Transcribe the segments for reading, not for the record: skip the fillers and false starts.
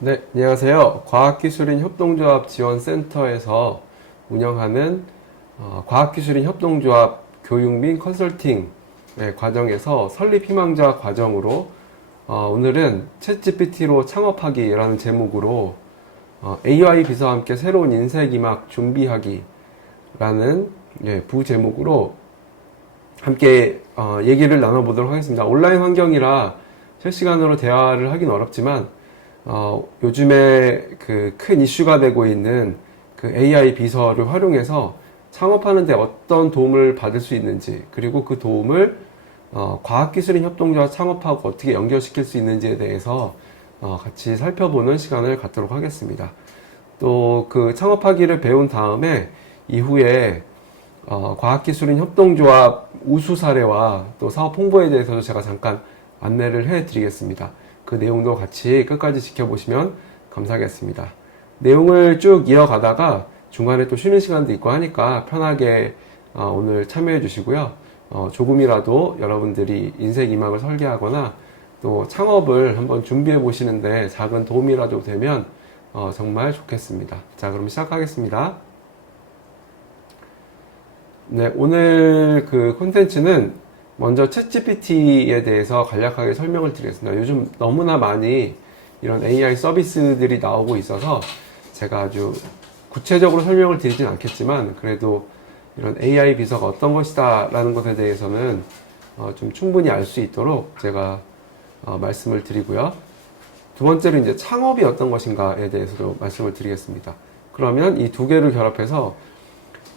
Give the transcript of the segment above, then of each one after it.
네, 안녕하세요. 과학기술인 협동조합 지원센터에서 운영하는 과학기술인 협동조합 교육 및 컨설팅 과정에서 설립 희망자 과정으로 오늘은 챗GPT로 창업하기라는 제목으로 AI 비서와 함께 새로운 인생 이막 준비하기라는 부제목으로 함께 얘기를 나눠보도록 하겠습니다. 온라인 환경이라 실시간으로 대화를 하긴 어렵지만 요즘에 그 큰 이슈가 되고 있는 그 AI 비서를 활용해서 창업하는데 어떤 도움을 받을 수 있는지, 그리고 그 도움을 과학기술인 협동조합 창업하고 어떻게 연결시킬 수 있는지에 대해서 같이 살펴보는 시간을 갖도록 하겠습니다. 또 그 창업하기를 배운 다음에 이후에 과학기술인 협동조합 우수 사례와 또 사업 홍보에 대해서도 제가 잠깐 안내를 해 드리겠습니다. 그 내용도 같이 끝까지 지켜보시면 감사하겠습니다. 내용을 쭉 이어가다가 중간에 또 쉬는 시간도 있고 하니까 편하게 오늘 참여해 주시고요. 조금이라도 여러분들이 인생 이막을 설계하거나 또 창업을 한번 준비해 보시는데 작은 도움이라도 되면 정말 좋겠습니다. 자, 그럼 시작하겠습니다. 네, 오늘 그 콘텐츠는 먼저 챗GPT에 대해서 간략하게 설명을 드리겠습니다. 요즘 너무나 많이 이런 AI 서비스들이 나오고 있어서 제가 아주 구체적으로 설명을 드리진 않겠지만 그래도 이런 AI 비서가 어떤 것이다 라는 것에 대해서는 좀 충분히 알 수 있도록 제가 말씀을 드리고요. 두 번째로 이제 창업이 어떤 것인가에 대해서도 말씀을 드리겠습니다. 그러면 이 두 개를 결합해서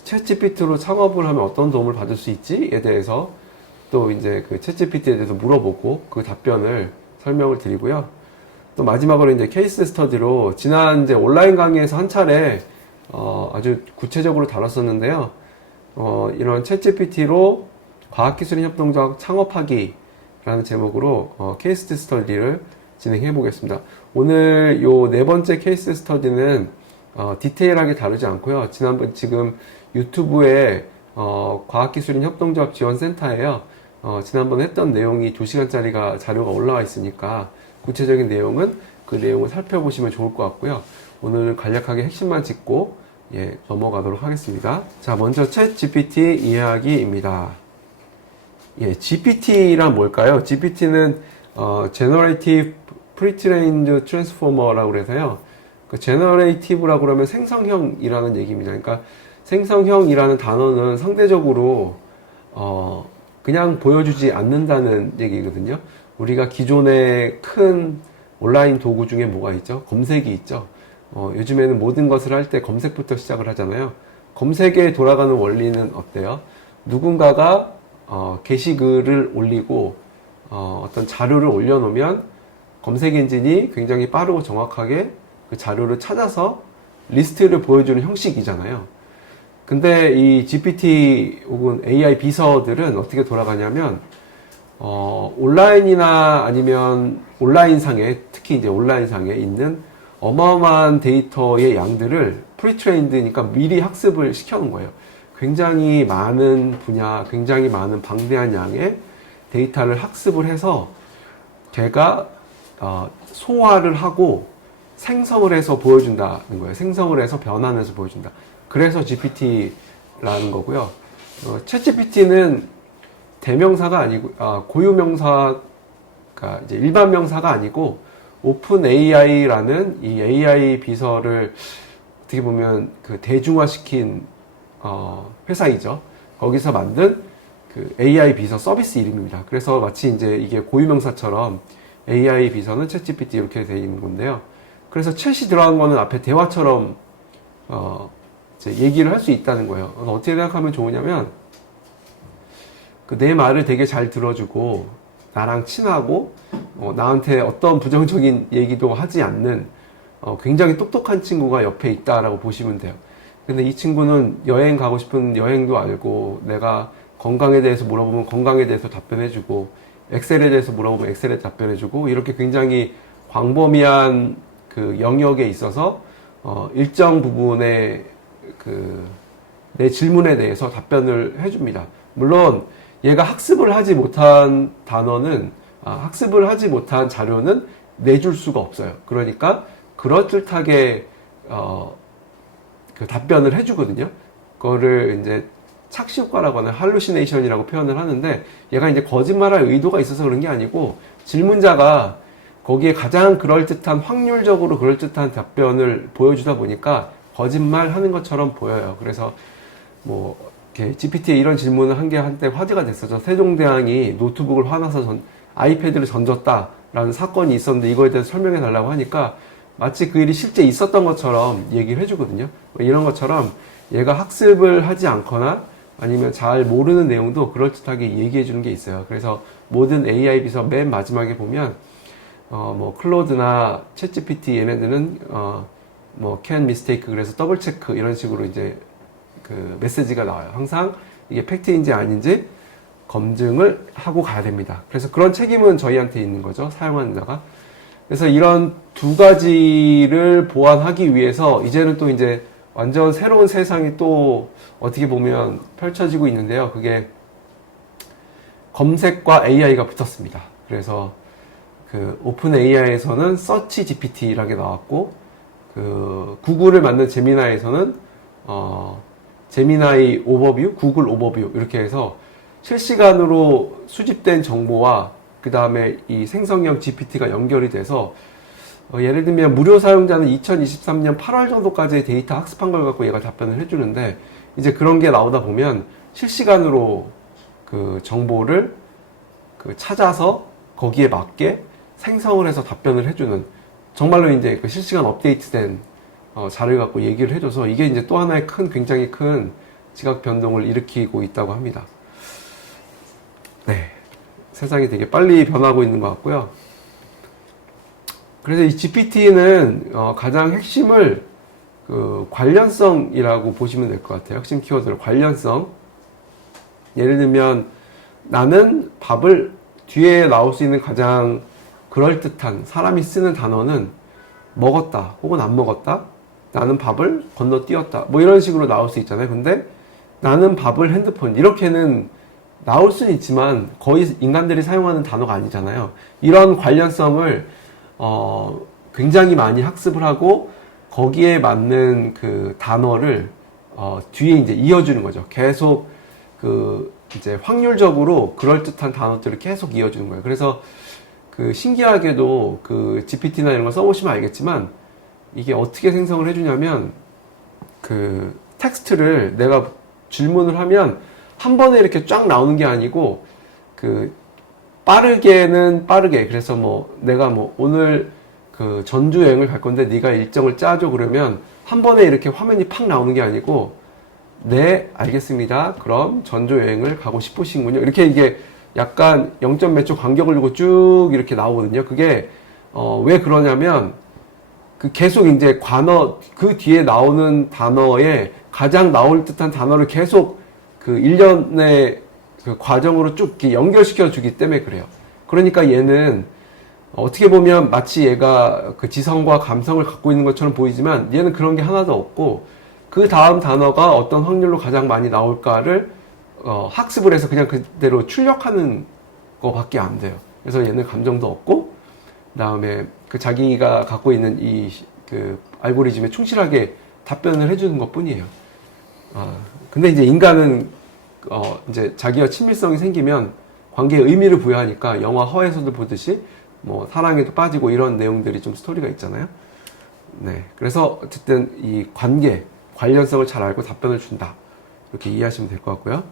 챗GPT로 창업을 하면 어떤 도움을 받을 수 있지에 대해서 또 이제 그 챗GPT에 대해서 물어보고 그 답변을 설명을 드리고요. 또 마지막으로 이제 케이스 스터디로 지난 이제 온라인 강의에서 한 차례 아주 구체적으로 다뤘었는데요. 이런 챗GPT로 과학기술인 협동조합 창업하기라는 제목으로 케이스 스터디를 진행해 보겠습니다. 오늘 요 네 번째 케이스 스터디는 디테일하게 다루지 않고요. 지금 유튜브에 과학기술인 협동조합 지원센터예요. 지난번에 했던 내용이 2시간짜리가 자료가 올라와 있으니까 구체적인 내용은 그 내용을 살펴보시면 좋을 것 같고요. 오늘은 간략하게 핵심만 짚고 넘어가도록 하겠습니다. 자, 먼저 챗 GPT 이야기입니다. GPT란 뭘까요? GPT는 Generative Pre-trained Transformer라고 그래서요. 그 Generative라고 그러면 생성형이라는 얘기입니다. 그러니까 생성형이라는 단어는 상대적으로 그냥 보여주지 않는다는 얘기거든요. 우리가 기존의 큰 온라인 도구 중에 뭐가 있죠? 검색이 있죠. 요즘에는 모든 것을 할 때 검색부터 시작을 하잖아요. 검색에 돌아가는 원리는 어때요? 누군가가 게시글을 올리고 어떤 자료를 올려놓으면 검색 엔진이 굉장히 빠르고 정확하게 그 자료를 찾아서 리스트를 보여주는 형식이잖아요. 근데 이 GPT 혹은 AI 비서들은 어떻게 돌아가냐면 온라인이나 아니면 온라인상에, 특히 이제 온라인상에 있는 어마어마한 데이터의 양들을 프리트레인드니까 미리 학습을 시켜놓은 거예요. 굉장히 많은 분야, 굉장히 많은 방대한 양의 데이터를 학습을 해서 걔가 소화를 하고 생성을 해서 보여준다는 거예요. 생성을 해서 변환해서 보여준다. 그래서 GPT라는 거고요. 챗GPT는 대명사가 아니고, 고유명사가 이제 일반 명사가 아니고, 오픈 AI라는 이 AI 비서를 어떻게 보면 그 대중화시킨, 회사이죠. 거기서 만든 그 AI 비서 서비스 이름입니다. 그래서 마치 이제 이게 고유명사처럼 AI 비서는 챗GPT 이렇게 되어 있는 건데요. 그래서 챗이 들어간 거는 앞에 대화처럼, 이제 얘기를 할 수 있다는 거예요. 어떻게 생각하면 좋으냐면, 내 말을 되게 잘 들어주고, 나랑 친하고, 나한테 어떤 부정적인 얘기도 하지 않는, 굉장히 똑똑한 친구가 옆에 있다라고 보시면 돼요. 근데 이 친구는 여행 가고 싶은 여행도 알고, 내가 건강에 대해서 물어보면 건강에 대해서 답변해주고, 엑셀에 대해서 물어보면 엑셀에 답변해주고, 이렇게 굉장히 광범위한 그 영역에 있어서, 일정 부분의 내 질문에 대해서 답변을 해줍니다. 물론 얘가 학습을 하지 못한 단어는 학습을 하지 못한 자료는 내줄 수가 없어요. 그러니까 그럴듯하게 그 답변을 해주거든요. 그거를 이제 착시효과라고 하는 할루시네이션이라고 표현을 하는데, 얘가 이제 거짓말할 의도가 있어서 그런 게 아니고 질문자가 거기에 가장 그럴듯한, 확률적으로 그럴듯한 답변을 보여주다 보니까 거짓말 하는 것처럼 보여요. 그래서 뭐 이렇게 GPT에 이런 질문을 한 게 한때 화제가 됐었죠. 세종대왕이 노트북을 화나서 아이패드를 던졌다라는 사건이 있었는데 이거에 대해서 설명해 달라고 하니까 마치 그 일이 실제 있었던 것처럼 얘기를 해주거든요. 이런 것처럼 얘가 학습을 하지 않거나 아니면 잘 모르는 내용도 그럴듯하게 얘기해 주는 게 있어요. 그래서 모든 AI 비서 맨 마지막에 보면 뭐 클로드나 챗GPT 얘네들은 뭐 can mistake, 그래서 더블 체크 이런 식으로 이제 그 메시지가 나와요. 항상 이게 팩트인지 아닌지 검증을 하고 가야 됩니다. 그래서 그런 책임은 저희한테 있는 거죠, 사용하는 자가. 그래서 이런 두 가지를 보완하기 위해서 이제는 또 이제 완전 새로운 세상이 또 어떻게 보면 펼쳐지고 있는데요. 그게 검색과 AI가 붙었습니다. 그래서 그 오픈 AI에서는 서치 GPT라게 나왔고, 그 구글을 만든 제미나이에서는 제미나이 오버뷰, 구글 오버뷰 이렇게 해서 실시간으로 수집된 정보와 그 다음에 이 생성형 GPT가 연결이 돼서 예를 들면 무료 사용자는 2023년 8월 정도까지의 데이터 학습한 걸 갖고 얘가 답변을 해주는데, 이제 그런 게 나오다 보면 실시간으로 그 정보를 그 찾아서 거기에 맞게 생성을 해서 답변을 해주는, 정말로 이제 그 실시간 업데이트된 자료를 갖고 얘기를 해줘서 이게 이제 또 하나의 굉장히 큰 지각 변동을 일으키고 있다고 합니다. 네. 세상이 되게 빨리 변하고 있는 것 같고요. 그래서 이 GPT는 가장 핵심을 그 관련성이라고 보시면 될 것 같아요. 핵심 키워드를 관련성. 예를 들면 나는 밥을, 뒤에 나올 수 있는 가장 그럴듯한 사람이 쓰는 단어는 먹었다 혹은 안 먹었다, 나는 밥을 건너뛰었다, 뭐 이런 식으로 나올 수 있잖아요. 근데 나는 밥을 핸드폰, 이렇게는 나올 수는 있지만 거의 인간들이 사용하는 단어가 아니잖아요. 이런 관련성을 굉장히 많이 학습을 하고 거기에 맞는 그 단어를 뒤에 이제 이어주는 거죠. 계속 그 이제 확률적으로 그럴듯한 단어들을 계속 이어주는 거예요. 그래서 그 신기하게도 그 GPT나 이런 거 써보시면 알겠지만 이게 어떻게 생성을 해주냐면, 그 텍스트를 내가 질문을 하면 한 번에 이렇게 쫙 나오는 게 아니고 그 빠르게는 빠르게, 그래서 뭐 내가 뭐 오늘 그 전주 여행을 갈 건데 네가 일정을 짜줘 그러면 한 번에 이렇게 화면이 팍 나오는 게 아니고, 네 알겠습니다, 그럼 전주 여행을 가고 싶으신군요, 이렇게 이게 약간 0점 몇 초 간격을 두고 쭉 이렇게 나오거든요. 그게 왜 그러냐면 그 계속 이제 그 뒤에 나오는 단어에 가장 나올 듯한 단어를 계속 그 일련의 그 과정으로 쭉 이렇게 연결시켜 주기 때문에 그래요. 그러니까 얘는 어떻게 보면 마치 얘가 그 지성과 감성을 갖고 있는 것처럼 보이지만 얘는 그런 게 하나도 없고, 그 다음 단어가 어떤 확률로 가장 많이 나올까를 학습을 해서 그냥 그대로 출력하는 거밖에 안 돼요. 그래서 얘는 감정도 없고, 그 다음에 그 자기가 갖고 있는 이 그 알고리즘에 충실하게 답변을 해주는 것 뿐이에요. 근데 이제 인간은 이제 자기와 친밀성이 생기면 관계에 의미를 부여하니까 영화 허에서도 보듯이 뭐 사랑에도 빠지고 이런 내용들이 좀 스토리가 있잖아요. 네. 그래서 어쨌든 이 관련성을 잘 알고 답변을 준다, 이렇게 이해하시면 될 것 같고요.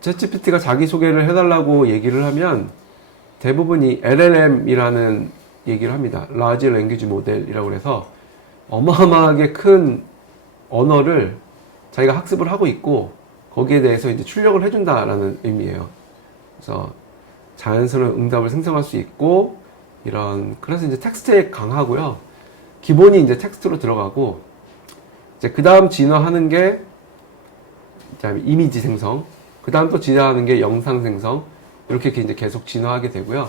챗GPT가 자기소개를 해달라고 얘기를 하면 대부분이 LLM이라는 얘기를 합니다. Large Language Model이라고 해서 어마어마하게 큰 언어를 자기가 학습을 하고 있고 거기에 대해서 이제 출력을 해준다라는 의미예요. 그래서 자연스러운 응답을 생성할 수 있고 그래서 이제 텍스트에 강하고요. 기본이 이제 텍스트로 들어가고, 이제 그 다음 진화하는 게 이미지 생성, 그 다음 또 진화하는 게 영상 생성, 이렇게 이제 계속 진화하게 되고요.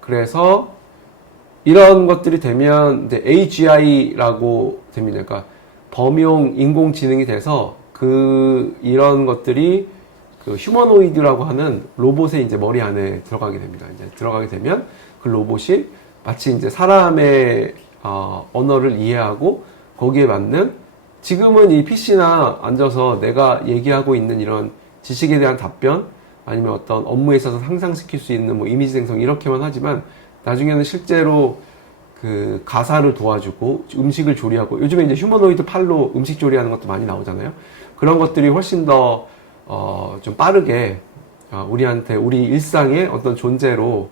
그래서 이런 것들이 되면 이제 AGI라고 됩니다. 그러니까 범용 인공지능이 돼서 이런 것들이 그 휴머노이드라고 하는 로봇의 이제 머리 안에 들어가게 됩니다. 이제 들어가게 되면 그 로봇이 마치 이제 사람의 언어를 이해하고 거기에 맞는, 지금은 이 PC나 앉아서 내가 얘기하고 있는 이런 지식에 대한 답변, 아니면 어떤 업무에 있어서 상상시킬 수 있는 뭐 이미지 생성 이렇게만 하지만, 나중에는 실제로 그 가사를 도와주고 음식을 조리하고, 요즘에 이제 휴머노이드 팔로 음식 조리하는 것도 많이 나오잖아요. 그런 것들이 훨씬 더 좀 빠르게 우리한테, 우리 일상의 어떤 존재로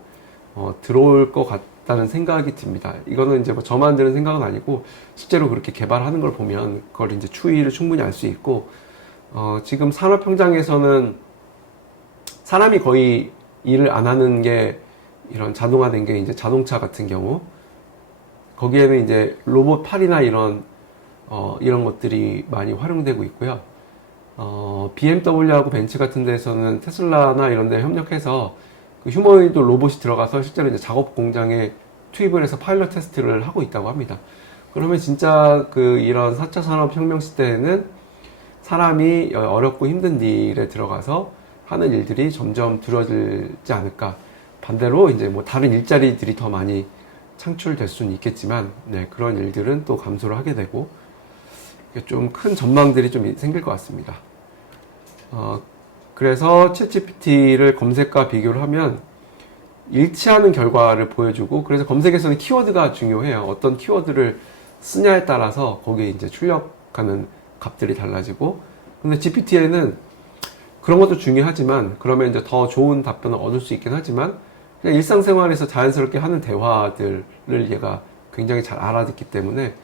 들어올 것 같다는 생각이 듭니다. 이거는 이제 뭐 저만 드는 생각은 아니고 실제로 그렇게 개발하는 걸 보면 그걸 이제 추이를 충분히 알 수 있고, 지금 산업 현장에서는 사람이 거의 일을 안 하는 게, 이런 자동화된 게 이제 자동차 같은 경우, 거기에는 이제 로봇 팔이나 이런 것들이 많이 활용되고 있고요. BMW하고 벤츠 같은 데서는 테슬라나 이런 데 협력해서 그 휴머노이드 로봇이 들어가서 실제로 이제 작업 공장에 투입을 해서 파일럿 테스트를 하고 있다고 합니다. 그러면 진짜 그 이런 4차 산업혁명 시대에는 사람이 어렵고 힘든 일에 들어가서 하는 일들이 점점 줄어들지 않을까. 반대로 이제 뭐 다른 일자리들이 더 많이 창출될 수는 있겠지만, 네, 그런 일들은 또 감소를 하게 되고, 좀 큰 전망들이 좀 생길 것 같습니다. 그래서 챗GPT를 검색과 비교를 하면 일치하는 결과를 보여주고, 그래서 검색에서는 키워드가 중요해요. 어떤 키워드를 쓰냐에 따라서 거기에 이제 출력하는 값들이 달라지고, 근데 GPT에는 그런 것도 중요하지만, 그러면 이제 더 좋은 답변을 얻을 수 있긴 하지만, 그냥 일상생활에서 자연스럽게 하는 대화들을 얘가 굉장히 잘 알아듣기 때문에,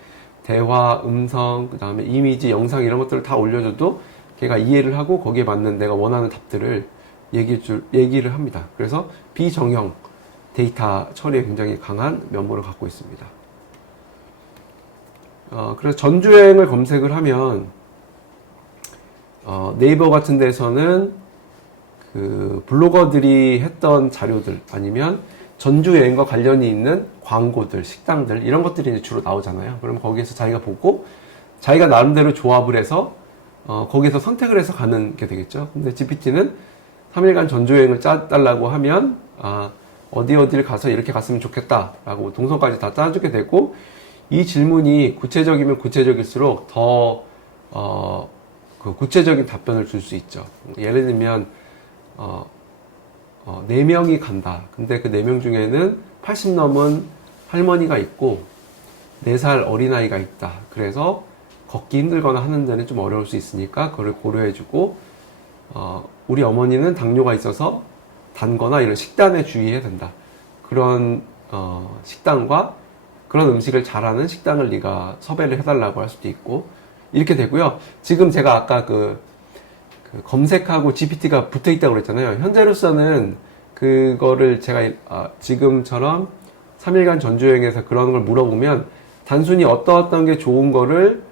대화, 음성, 그 다음에 이미지, 영상 이런 것들을 다 올려줘도 걔가 이해를 하고 거기에 맞는 내가 원하는 답들을 얘기를 합니다. 그래서 비정형 데이터 처리에 굉장히 강한 면모를 갖고 있습니다. 그래서 전주여행을 검색을 하면 네이버 같은 데서는 그 블로거들이 했던 자료들, 아니면 전주여행과 관련이 있는 광고들, 식당들, 이런 것들이 이제 주로 나오잖아요. 그럼 거기에서 자기가 보고 자기가 나름대로 조합을 해서 거기서 선택을 해서 가는 게 되겠죠. 근데 GPT는 3일간 전주여행을 짜달라고 하면 어디를 가서 이렇게 갔으면 좋겠다라고 동선까지 다 짜주게 되고, 이 질문이 구체적이면 구체적일수록 더 그 구체적인 답변을 줄 수 있죠. 예를 들면 4명이 간다. 근데 그 4명 중에는 80 넘은 할머니가 있고 4살 어린아이가 있다. 그래서 걷기 힘들거나 하는 데는 좀 어려울 수 있으니까 그걸 고려해주고, 우리 어머니는 당뇨가 있어서 단거나 이런 식단에 주의해야 된다. 그런 식단과 그런 음식을 잘하는 식당을 네가 섭외를 해달라고 할 수도 있고, 이렇게 되고요. 지금 제가 아까 그 검색하고 GPT가 붙어 있다고 그랬잖아요. 현재로서는 그거를 제가 지금처럼 3일간 전주여행에서 그런 걸 물어보면 단순히 어떤 게 좋은 거를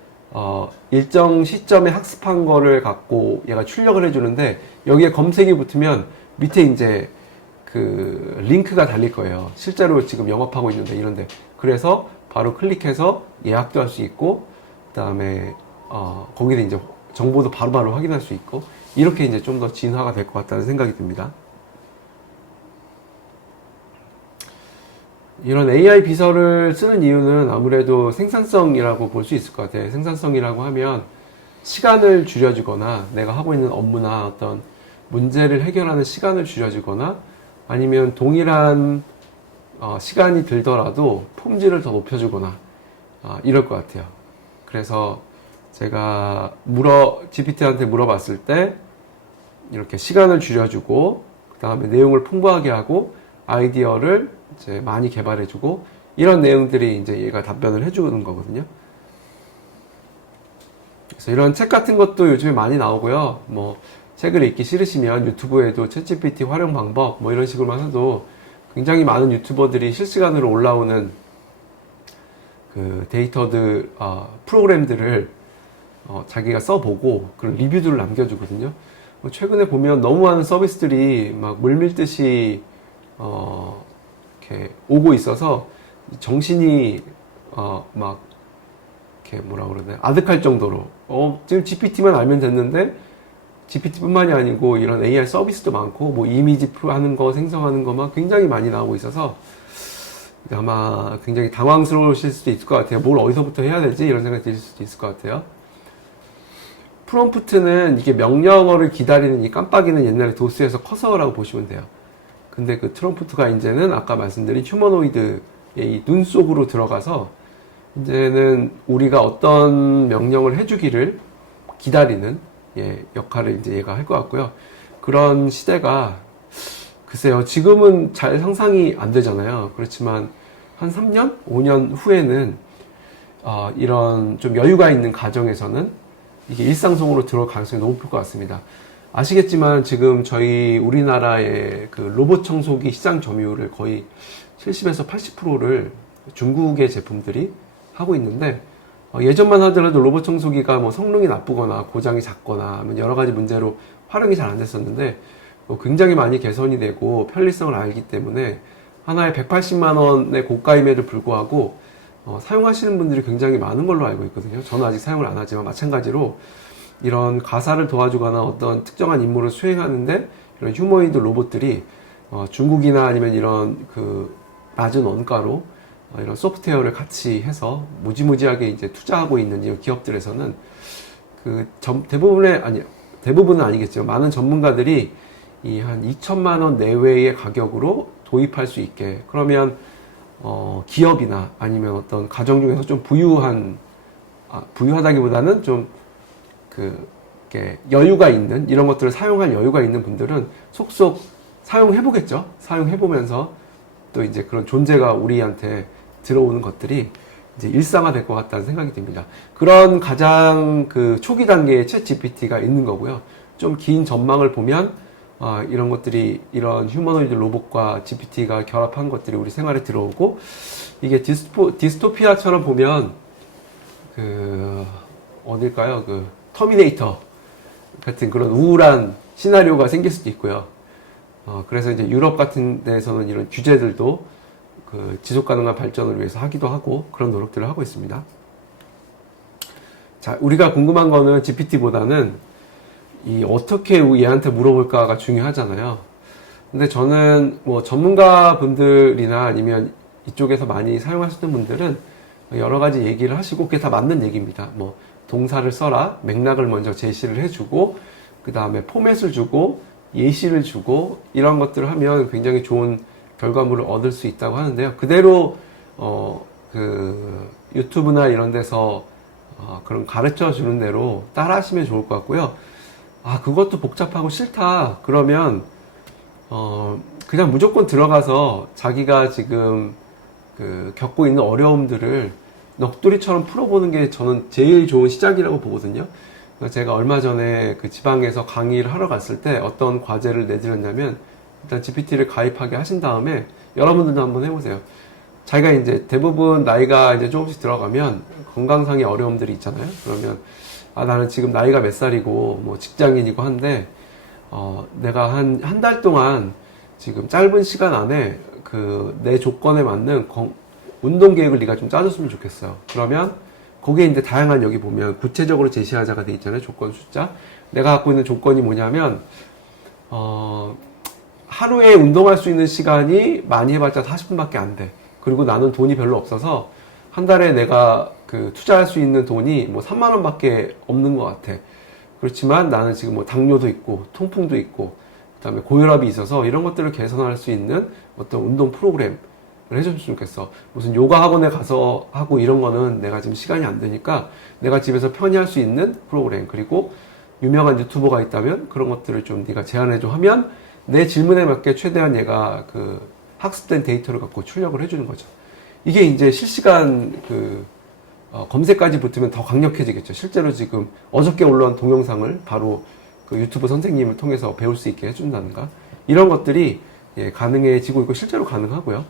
일정 시점에 학습한 거를 갖고 얘가 출력을 해주는데, 여기에 검색이 붙으면 밑에 이제 그 링크가 달릴 거예요. 실제로 지금 영업하고 있는데 이런데, 그래서 바로 클릭해서 예약도 할 수 있고, 그 다음에 거기에 이제 정보도 바로바로 확인할 수 있고, 이렇게 이제 좀 더 진화가 될 것 같다는 생각이 듭니다. 이런 AI 비서를 쓰는 이유는 아무래도 생산성이라고 볼 수 있을 것 같아요. 생산성이라고 하면 시간을 줄여주거나, 내가 하고 있는 업무나 어떤 문제를 해결하는 시간을 줄여주거나, 아니면 동일한 시간이 들더라도 품질을 더 높여주거나, 이럴 것 같아요. 그래서 제가 GPT한테 물어봤을 때 이렇게 시간을 줄여주고, 그 다음에 내용을 풍부하게 하고, 아이디어를 이제 많이 개발해주고, 이런 내용들이 이제 얘가 답변을 해주는 거거든요. 그래서 이런 책 같은 것도 요즘에 많이 나오고요. 뭐 책을 읽기 싫으시면 유튜브에도 챗GPT 활용 방법 뭐 이런 식으로만 해도 굉장히 많은 유튜버들이 실시간으로 올라오는 그 데이터들, 프로그램들을 자기가 써보고 그런 리뷰들을 남겨주거든요. 최근에 보면 너무 많은 서비스들이 막 물밀듯이 이렇게 오고 있어서 정신이 막 이렇게 뭐라 그러나 아득할 정도로 지금 GPT만 알면 됐는데 GPT뿐만이 아니고 이런 AI 서비스도 많고 뭐 이미지 하는 거 생성하는 거만 굉장히 많이 나오고 있어서 아마 굉장히 당황스러우실 수도 있을 것 같아요. 뭘 어디서부터 해야 되지? 이런 생각이 드실 수도 있을 것 같아요. 프롬프트는 이게 명령어를 기다리는 이 깜빡이는 옛날에 도스에서 커서라고 보시면 돼요. 근데 그 프롬프트가 이제는 아까 말씀드린 휴머노이드의 이 눈 속으로 들어가서 이제는 우리가 어떤 명령을 해주기를 기다리는 역할을 이제 얘가 할 것 같고요. 그런 시대가 글쎄요, 지금은 잘 상상이 안 되잖아요. 그렇지만 한 3년, 5년 후에는 이런 좀 여유가 있는 가정에서는 이게 일상 속으로 들어올 가능성이 높을 것 같습니다. 아시겠지만 지금 저희 우리나라의 그 로봇 청소기 시장 점유율을 거의 70에서 80%를 중국의 제품들이 하고 있는데 예전만 하더라도 로봇 청소기가 뭐 성능이 나쁘거나 고장이 잦거나 여러 가지 문제로 활용이 잘 안 됐었는데 굉장히 많이 개선이 되고 편리성을 알기 때문에 하나에 180만 원의 고가임에도 불구하고 사용하시는 분들이 굉장히 많은 걸로 알고 있거든요. 저는 아직 사용을 안 하지만 마찬가지로 이런 가사를 도와주거나 어떤 특정한 임무를 수행하는데 이런 휴머노이드 로봇들이 중국이나 아니면 이런 그 낮은 원가로 이런 소프트웨어를 같이 해서 무지무지하게 이제 투자하고 있는 이런 기업들에서는 대부분은 아니겠죠. 많은 전문가들이 이 한 2천만 원 내외의 가격으로 도입할 수 있게, 그러면 기업이나 아니면 어떤 가정 중에서 좀 부유하다기보다는 좀 이렇게 여유가 있는, 이런 것들을 사용할 여유가 있는 분들은 속속 사용해보겠죠. 사용해보면서 또 이제 그런 존재가 우리한테 들어오는 것들이 이제 일상화 될 것 같다는 생각이 듭니다. 그런 가장 그 초기 단계의 챗 GPT가 있는 거고요. 좀 긴 전망을 보면 이런 것들이, 이런 휴머노이드 로봇과 GPT가 결합한 것들이 우리 생활에 들어오고, 이게 디스토피아처럼 보면 어딜까요? 터미네이터 같은 그런 우울한 시나리오가 생길 수도 있고요. 그래서 이제 유럽 같은 데에서는 이런 규제들도 지속 가능한 발전을 위해서 하기도 하고 그런 노력들을 하고 있습니다. 자, 우리가 궁금한 거는 GPT보다는 어떻게 얘한테 물어볼까가 중요하잖아요. 근데 저는 뭐 전문가 분들이나 아니면 이쪽에서 많이 사용하시는 분들은 여러 가지 얘기를 하시고 그게 다 맞는 얘기입니다. 뭐 동사를 써라, 맥락을 먼저 제시를 해주고, 그 다음에 포맷을 주고, 예시를 주고, 이런 것들을 하면 굉장히 좋은 결과물을 얻을 수 있다고 하는데요. 그대로 유튜브나 이런 데서 그런 가르쳐 주는 대로 따라 하시면 좋을 것 같고요. 그것도 복잡하고 싫다 그러면 그냥 무조건 들어가서 자기가 지금 겪고 있는 어려움들을 넋두리처럼 풀어보는 게 저는 제일 좋은 시작이라고 보거든요. 제가 얼마 전에 그 지방에서 강의를 하러 갔을 때 어떤 과제를 내드렸냐면, 일단 GPT를 가입하게 하신 다음에 여러분들도 한번 해보세요. 자기가 이제 대부분 나이가 이제 조금씩 들어가면 건강상의 어려움들이 있잖아요. 그러면 나는 지금 나이가 몇 살이고 뭐 직장인이고 한데 내가 한 달 동안 지금 짧은 시간 안에 내 조건에 맞는 운동 계획을 네가 좀 짜줬으면 좋겠어요. 그러면 거기에 이제 다양한, 여기 보면 구체적으로 제시하자가 돼 있잖아요. 조건 숫자. 내가 갖고 있는 조건이 뭐냐면 하루에 운동할 수 있는 시간이 많이 해봤자 40분밖에 안 돼. 그리고 나는 돈이 별로 없어서 한 달에 내가 투자할 수 있는 돈이 뭐 3만 원밖에 없는 것 같아. 그렇지만 나는 지금 뭐 당뇨도 있고 통풍도 있고 그다음에 고혈압이 있어서 이런 것들을 개선할 수 있는 어떤 운동 프로그램을 해줬으면 좋겠어. 무슨 요가 학원에 가서 하고 이런 거는 내가 지금 시간이 안 되니까 내가 집에서 편히 할 수 있는 프로그램, 그리고 유명한 유튜버가 있다면 그런 것들을 좀 네가 제안해줘 하면 내 질문에 맞게 최대한 얘가 학습된 데이터를 갖고 출력을 해주는 거죠. 이게 이제 실시간 검색까지 붙으면 더 강력해지겠죠. 실제로 지금 어저께 올라온 동영상을 바로 유튜브 선생님을 통해서 배울 수 있게 해준다든가, 이런 것들이 가능해지고 있고 실제로 가능하고요.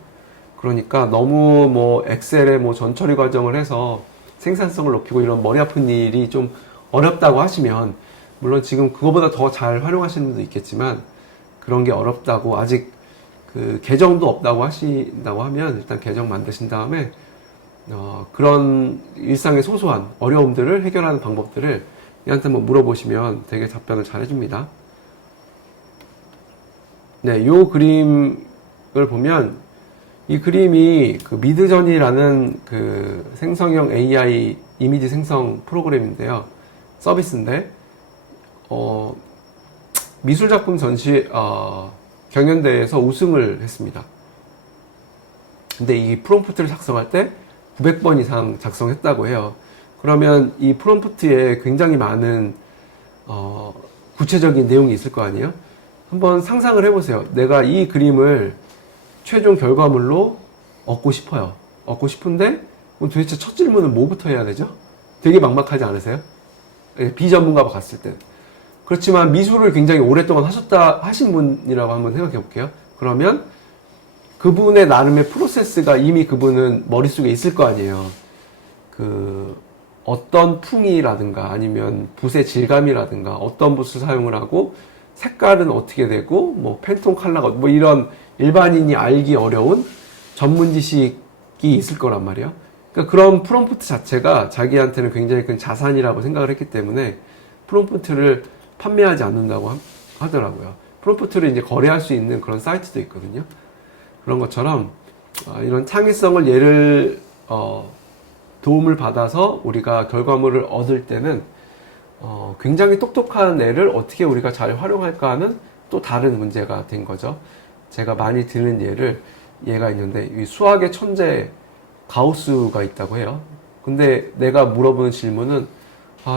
그러니까 너무 뭐 엑셀에 뭐 전처리 과정을 해서 생산성을 높이고 이런 머리 아픈 일이 좀 어렵다고 하시면, 물론 지금 그거보다 더 잘 활용하시는 분도 있겠지만 그런 게 어렵다고, 아직 계정도 없다고 하신다고 하면 일단 계정 만드신 다음에 그런 일상의 소소한 어려움들을 해결하는 방법들을 얘한테 뭐 물어보시면 되게 답변을 잘 해줍니다. 네, 요 그림을 보면 이 그림이 그 미드저니라는 그 생성형 AI 이미지 생성 프로그램인데요. 서비스인데, 미술작품 전시, 경연대회에서 우승을 했습니다. 근데 이 프롬프트를 작성할 때 900번 이상 작성했다고 해요. 그러면 이 프롬프트에 굉장히 많은, 구체적인 내용이 있을 거 아니에요? 한번 상상을 해보세요. 내가 이 그림을 최종 결과물로 얻고 싶어요. 얻고 싶은데 그럼 도대체 첫 질문은 뭐부터 해야 되죠? 되게 막막하지 않으세요? 비전문가가 갔을 때. 그렇지만 미술을 굉장히 오랫동안 하신 분이라고 한번 생각해 볼게요. 그러면 그분의 나름의 프로세스가 이미 그분은 머릿속에 있을 거 아니에요. 그 어떤 풍이라든가 아니면 붓의 질감이라든가 어떤 붓을 사용을 하고 색깔은 어떻게 되고 뭐 팬톤 컬러가 뭐 이런 일반인이 알기 어려운 전문 지식이 있을 거란 말이에요. 그러니까 그런 프롬프트 자체가 자기한테는 굉장히 큰 자산이라고 생각을 했기 때문에 프롬프트를 판매하지 않는다고 하더라고요. 프롬프트를 이제 거래할 수 있는 그런 사이트도 있거든요. 그런 것처럼 이런 창의성을 도움을 받아서 우리가 결과물을 얻을 때는 굉장히 똑똑한 애를 어떻게 우리가 잘 활용할까 하는 또 다른 문제가 된 거죠. 제가 많이 드는 얘가 있는데 이 수학의 천재 가우스가 있다고 해요. 근데 내가 물어보는 질문은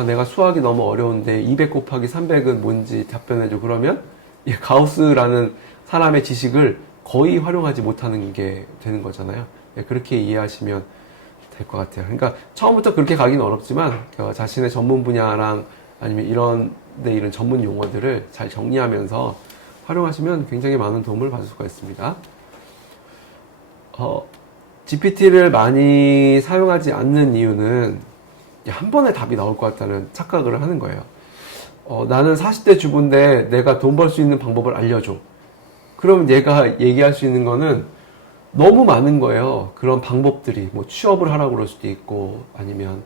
내가 수학이 너무 어려운데 200 곱하기 300은 뭔지 답변해줘. 그러면 이 가우스라는 사람의 지식을 거의 활용하지 못하는 게 되는 거잖아요. 그렇게 이해하시면 될 것 같아요. 그러니까 처음부터 그렇게 가기는 어렵지만 자신의 전문 분야랑 아니면 이런 전문 용어들을 잘 정리하면서 활용하시면 굉장히 많은 도움을 받을 수가 있습니다. GPT를 많이 사용하지 않는 이유는 한 번에 답이 나올 것 같다는 착각을 하는 거예요. 나는 40대 주부인데 내가 돈 벌 수 있는 방법을 알려줘. 그럼 얘가 얘기할 수 있는 거는 너무 많은 거예요. 그런 방법들이 뭐 취업을 하라고 그럴 수도 있고 아니면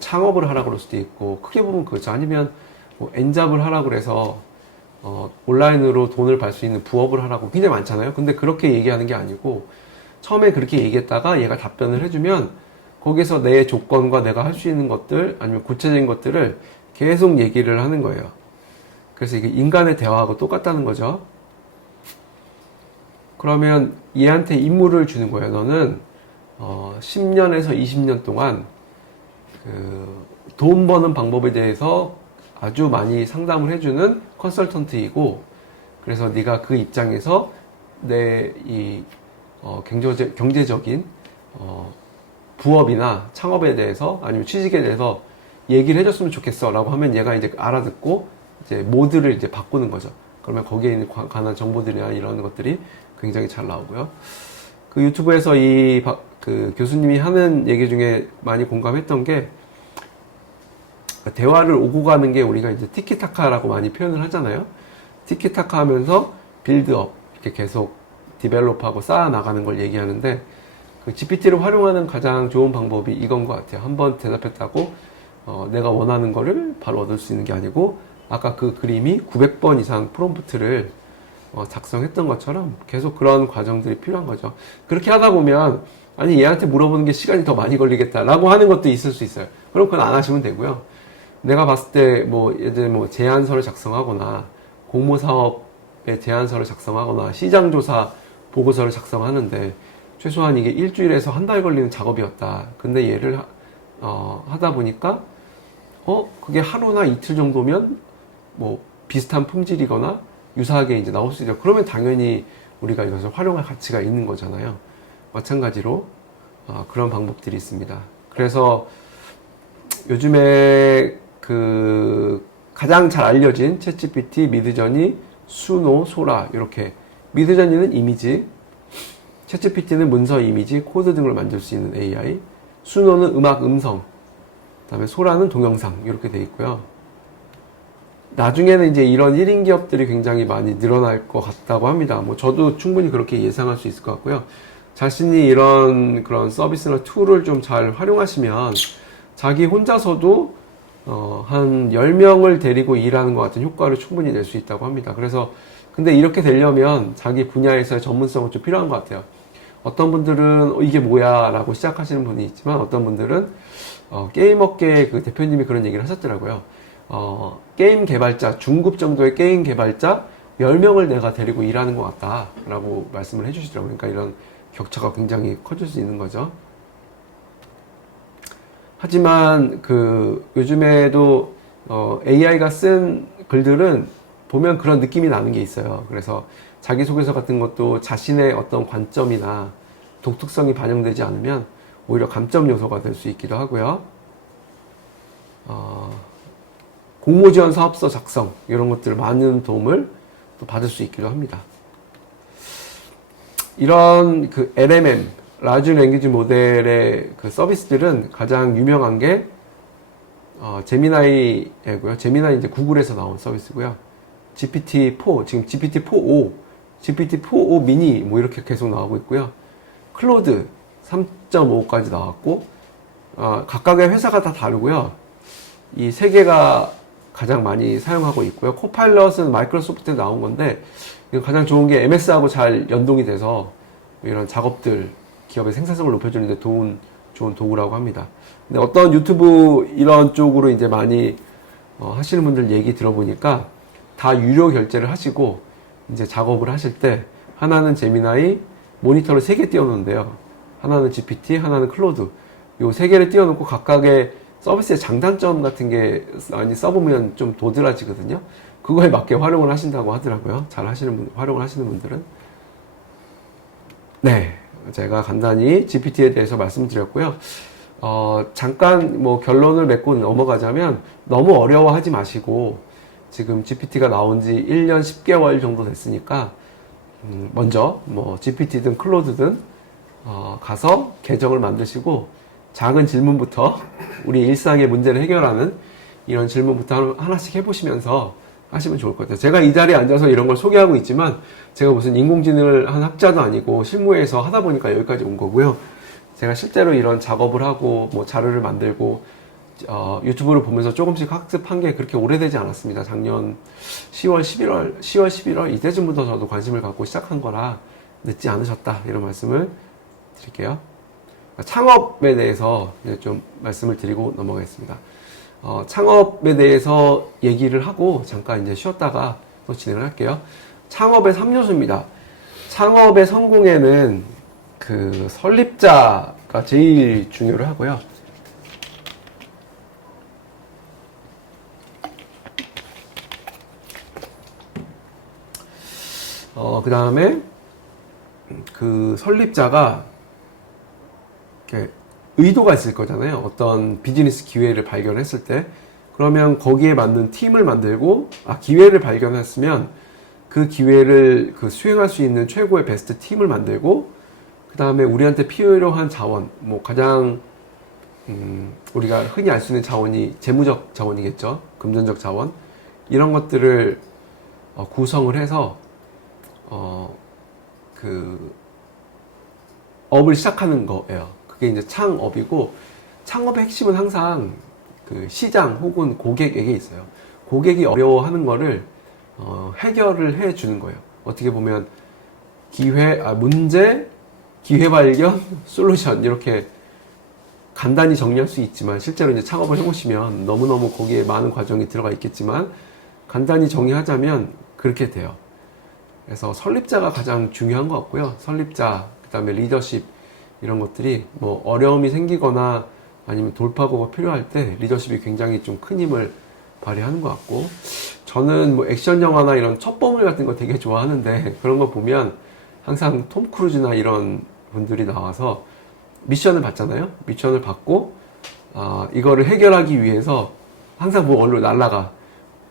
창업을 하라고 그럴 수도 있고 크게 보면 그렇죠. 아니면 뭐 엔잡을 하라고 그래서 온라인으로 돈을 벌 수 있는 부업을 하라고 굉장히 많잖아요. 근데 그렇게 얘기하는 게 아니고 처음에 그렇게 얘기했다가 얘가 답변을 해주면 거기서 내 조건과 내가 할 수 있는 것들 아니면 구체적인 것들을 계속 얘기를 하는 거예요. 그래서 이게 인간의 대화하고 똑같다는 거죠. 그러면 얘한테 임무를 주는 거예요. 너는 10년에서 20년 동안 돈 버는 방법에 대해서 아주 많이 상담을 해주는 컨설턴트이고, 그래서 네가 그 입장에서 내 경제적인 부업이나 창업에 대해서 아니면 취직에 대해서 얘기를 해줬으면 좋겠어 라고 하면 얘가 이제 알아듣고 이제 모드를 이제 바꾸는 거죠. 그러면 거기에 있는 관한 정보들이나 이런 것들이 굉장히 잘 나오고요. 그 유튜브에서 그 교수님이 하는 얘기 중에 많이 공감했던 게, 대화를 오고 가는 게 우리가 이제 티키타카라고 많이 표현을 하잖아요. 티키타카 하면서 빌드업, 이렇게 계속 디벨롭하고 쌓아 나가는 걸 얘기하는데, 그 GPT를 활용하는 가장 좋은 방법이 이건 것 같아요. 한번 대답했다고 내가 원하는 거를 바로 얻을 수 있는 게 아니고, 아까 그 그림이 900번 이상 프롬프트를 작성했던 것처럼 계속 그런 과정들이 필요한 거죠. 그렇게 하다 보면 아니 얘한테 물어보는 게 시간이 더 많이 걸리겠다라고 하는 것도 있을 수 있어요. 그럼 그건 안 하시면 되고요. 내가 봤을 때 예를 뭐 제안서를 작성하거나 공모사업의 제안서를 작성하거나 시장조사 보고서를 작성하는데 최소한 이게 일주일에서 한 달 걸리는 작업이었다. 근데 얘를 하다 보니까 그게 하루나 이틀 정도면 뭐 비슷한 품질이거나 유사하게 이제 나올 수 있죠. 그러면 당연히 우리가 이것을 활용할 가치가 있는 거잖아요. 마찬가지로 그런 방법들이 있습니다. 그래서 요즘에 가장 잘 알려진 챗GPT, 미드저니, 수노, 소라 이렇게. 미드저니는 이미지, 챗GPT는 문서, 이미지, 코드 등을 만들 수 있는 AI, 수노는 음악, 음성, 그다음에 소라는 동영상 이렇게 돼 있고요. 나중에는 이제 이런 1인 기업들이 굉장히 많이 늘어날 것 같다고 합니다. 뭐 저도 충분히 그렇게 예상할 수 있을 것 같고요. 자신이 이런 그런 서비스나 툴을 좀 잘 활용하시면 자기 혼자서도 한 10명을 데리고 일하는 것 같은 효과를 충분히 낼 수 있다고 합니다. 그래서 근데 이렇게 되려면 자기 분야에서의 전문성은 좀 필요한 것 같아요. 어떤 분들은 이게 뭐야 라고 시작하시는 분이 있지만 어떤 분들은 게임업계 그 대표님이 그런 얘기를 하셨더라고요. 게임 개발자, 중급 정도의 게임 개발자 10명을 내가 데리고 일하는 것 같다 라고 말씀을 해주시더라고요. 그러니까 이런 격차가 굉장히 커질 수 있는 거죠. 하지만 요즘에도 AI가 쓴 글들은 보면 그런 느낌이 나는 게 있어요. 그래서 자기소개서 같은 것도 자신의 어떤 관점이나 독특성이 반영되지 않으면 오히려 감점 요소가 될 수 있기도 하고요. 공모지원 사업서 작성 이런 것들 많은 도움을 또 받을 수 있기도 합니다. 이런 LMM 라지 랭귀지 모델의 서비스들은 가장 유명한 게 제미나이고요. 제미나이 이제 구글에서 나온 서비스고요. GPT-4 지금 GPT-4o, GPT-4o 미니 뭐 이렇게 계속 나오고 있고요. 클로드 3.5까지 나왔고 각각의 회사가 다 다르고요. 이 세 개가 가장 많이 사용하고 있고요. 코파일럿은 마이크로소프트에 나온 건데 가장 좋은 게 MS하고 잘 연동이 돼서 이런 작업들 기업의 생산성을 높여주는데 좋은 도구라고 합니다. 근데 어떤 유튜브 이런 쪽으로 이제 많이 하시는 분들 얘기 들어보니까 다 유료 결제를 하시고 이제 작업을 하실 때 하나는 제미나이 모니터를 3개 띄워놓는데요. 하나는 GPT, 하나는 클로드. 요 3개를 띄워놓고 각각의 서비스의 장단점 같은 게 많이 써보면 좀 도드라지거든요. 그거에 맞게 활용을 하신다고 하더라고요. 활용을 하시는 분들은. 네. 제가 간단히 GPT에 대해서 말씀드렸고요. 잠깐 뭐 결론을 맺고 넘어가자면 너무 어려워하지 마시고 지금 GPT가 나온 지 1년 10개월 정도 됐으니까 먼저 뭐 GPT든 클로드든 가서 계정을 만드시고 작은 질문부터 우리 일상의 문제를 해결하는 이런 질문부터 하나씩 해보시면서 하시면 좋을 것 같아요. 제가 이 자리에 앉아서 이런 걸 소개하고 있지만 제가 무슨 인공지능을 한 학자도 아니고 실무에서 하다 보니까 여기까지 온 거고요. 제가 실제로 이런 작업을 하고 뭐 자료를 만들고 유튜브를 보면서 조금씩 학습한 게 그렇게 오래되지 않았습니다. 작년 10월, 11월 이때쯤부터 저도 관심을 갖고 시작한 거라 늦지 않으셨다 이런 말씀을 드릴게요. 창업에 대해서 좀 말씀을 드리고 넘어가겠습니다. 창업에 대해서 얘기를 하고 잠깐 이제 쉬었다가 또 진행을 할게요. 창업의 3요소입니다. 창업의 성공에는 설립자가 제일 중요를 하고요. 그 다음에 설립자가 이렇게 의도가 있을 거잖아요. 어떤 비즈니스 기회를 발견했을 때. 그러면 거기에 맞는 팀을 만들고, 기회를 발견했으면 그 기회를 수행할 수 있는 최고의 베스트 팀을 만들고, 그 다음에 우리한테 필요한 자원, 뭐 가장, 우리가 흔히 알 수 있는 자원이 재무적 자원이겠죠. 금전적 자원. 이런 것들을 구성을 해서, 업을 시작하는 거예요. 그게 이제 창업이고, 창업의 핵심은 항상 시장 혹은 고객에게 있어요. 고객이 어려워하는 거를 해결을 해 주는 거예요. 어떻게 보면 문제, 기회 발견, 솔루션 이렇게 간단히 정리할 수 있지만 실제로 이제 창업을 해보시면 너무너무 거기에 많은 과정이 들어가 있겠지만 간단히 정리하자면 그렇게 돼요. 그래서 설립자가 가장 중요한 것 같고요. 설립자, 그 다음에 리더십 이런 것들이 뭐 어려움이 생기거나 아니면 돌파구가 필요할 때 리더십이 굉장히 좀 큰 힘을 발휘하는 것 같고, 저는 뭐 액션 영화나 이런 첩보물 같은 거 되게 좋아하는데 그런 거 보면 항상 톰 크루즈나 이런 분들이 나와서 미션을 받잖아요. 미션을 받고 이거를 해결하기 위해서 항상 뭐 어디로 날아가.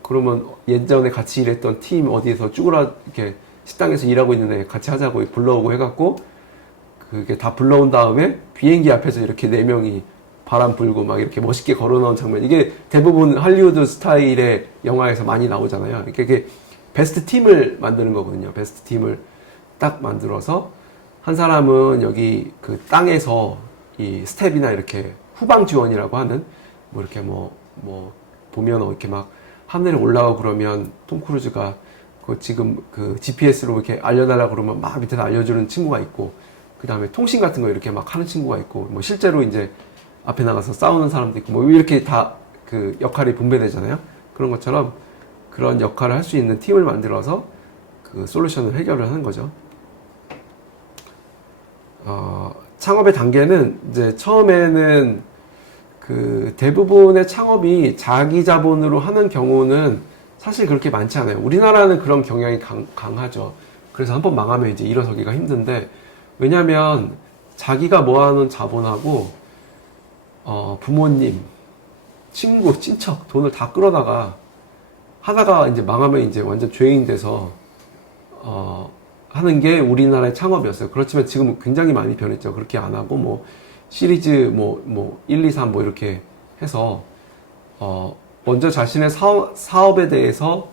그러면 예전에 같이 일했던 팀 어디에서 이렇게 식당에서 일하고 있는데 같이 하자고 불러오고 해갖고 그게 다 불러온 다음에 비행기 앞에서 이렇게 4명이 바람 불고 막 이렇게 멋있게 걸어 나온 장면. 이게 대부분 할리우드 스타일의 영화에서 많이 나오잖아요. 이게 베스트 팀을 만드는 거거든요. 베스트 팀을 딱 만들어서 한 사람은 여기 땅에서 이 스텝이나 이렇게 후방 지원이라고 하는 뭐 이렇게 뭐 보면 이렇게 막 하늘에 올라가고 그러면 톰 크루즈가 그 지금 그 GPS로 이렇게 알려달라 그러면 막 밑에서 알려주는 친구가 있고, 그 다음에 통신 같은 거 이렇게 막 하는 친구가 있고, 뭐 실제로 이제 앞에 나가서 싸우는 사람도 있고, 뭐 이렇게 다 그 역할이 분배되잖아요. 그런 것처럼 그런 역할을 할 수 있는 팀을 만들어서 그 솔루션을 해결을 하는 거죠. 창업의 단계는 이제 처음에는 그 대부분의 창업이 자기 자본으로 하는 경우는 사실 그렇게 많지 않아요. 우리나라는 그런 경향이 강하죠. 그래서 한번 망하면 이제 일어서기가 힘든데, 왜냐면 자기가 모아놓은 자본하고 부모님, 친구, 친척 돈을 다 끌어다가 하다가 이제 망하면 이제 완전 죄인 돼서 하는 게 우리나라의 창업이었어요. 그렇지만 지금 굉장히 많이 변했죠. 그렇게 안 하고 뭐 시리즈 뭐 1, 2, 3 뭐 이렇게 해서 먼저 자신의 사업에 대해서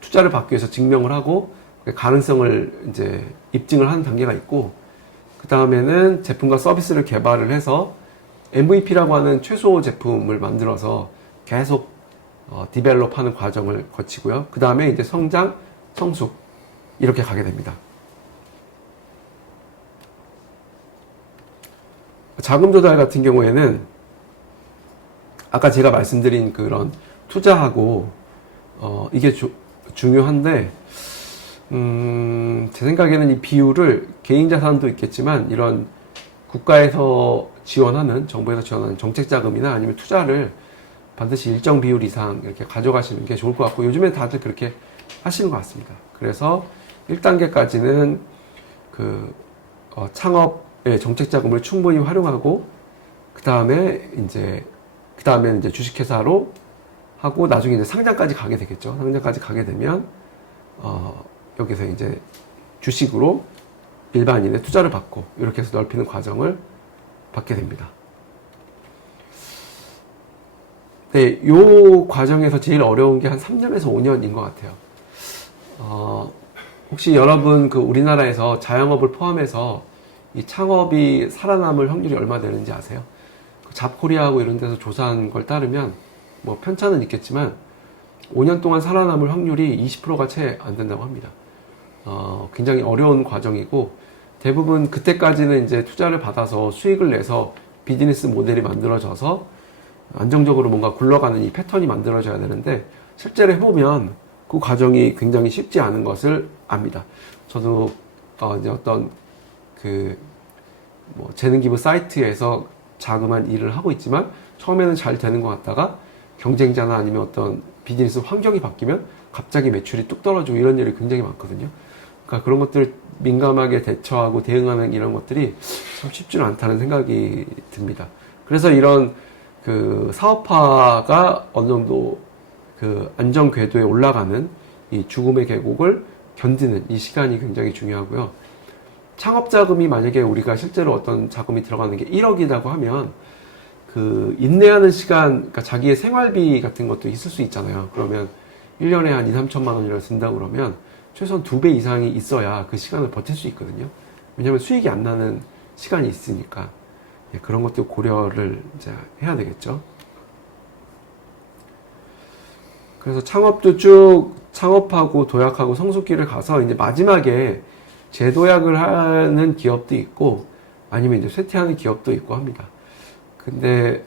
투자를 받기 위해서 증명을 하고 가능성을 이제 입증을 하는 단계가 있고, 그 다음에는 제품과 서비스를 개발을 해서 MVP라고 하는 최소 제품을 만들어서 계속 디벨롭하는 과정을 거치고요. 그 다음에 이제 성장, 성숙 이렇게 가게 됩니다. 자금 조달 같은 경우에는 아까 제가 말씀드린 그런 투자하고 이게 중요한데, 제 생각에는 이 비율을 개인 자산도 있겠지만 이런 국가에서 지원하는, 정부에서 지원하는 정책 자금이나 아니면 투자를 반드시 일정 비율 이상 이렇게 가져가시는 게 좋을 것 같고, 요즘엔 다들 그렇게 하시는 것 같습니다. 그래서 1단계까지는 그 창업의 정책 자금을 충분히 활용하고, 그 다음에 이제 주식회사로 하고 나중에 이제 상장까지 가게 되겠죠. 상장까지 가게 되면 여기서 이제 주식으로 일반인의 투자를 받고 이렇게 해서 넓히는 과정을 받게 됩니다. 네, 요 과정에서 제일 어려운 게 한 3년에서 5년인 것 같아요. 혹시 여러분 그 우리나라에서 자영업을 포함해서 이 창업이 살아남을 확률이 얼마 되는지 아세요? 잡코리아하고 이런 데서 조사한 걸 따르면 뭐 편차는 있겠지만 5년 동안 살아남을 확률이 20%가 채 안 된다고 합니다. 굉장히 어려운 과정이고, 대부분 그때까지는 이제 투자를 받아서 수익을 내서 비즈니스 모델이 만들어져서 안정적으로 뭔가 굴러가는 이 패턴이 만들어져야 되는데, 실제로 해보면 그 과정이 굉장히 쉽지 않은 것을 압니다. 저도 이제 어떤 그 뭐 재능 기부 사이트에서 자그마한 일을 하고 있지만 처음에는 잘 되는 것 같다가 경쟁자나 아니면 어떤 비즈니스 환경이 바뀌면 갑자기 매출이 뚝 떨어지고 이런 일이 굉장히 많거든요. 그러니까 그런 것들을 민감하게 대처하고 대응하는 이런 것들이 참 쉽지는 않다는 생각이 듭니다. 그래서 이런 그 사업화가 어느 정도 그 안정 궤도에 올라가는 이 죽음의 계곡을 견디는 이 시간이 굉장히 중요하고요. 창업 자금이 만약에 우리가 실제로 어떤 자금이 들어가는 게 1억이라고 하면 그 인내하는 시간, 그러니까 자기의 생활비 같은 것도 있을 수 있잖아요. 그러면 1년에 한 2, 3천만 원이라도 든다고 그러면 최소한 2배 이상이 있어야 그 시간을 버틸 수 있거든요. 왜냐하면 수익이 안 나는 시간이 있으니까. 그런 것도 고려를 이제 해야 되겠죠. 그래서 창업도 쭉 창업하고 도약하고 성숙기를 가서 이제 마지막에 재도약을 하는 기업도 있고 아니면 이제 쇠퇴하는 기업도 있고 합니다. 근데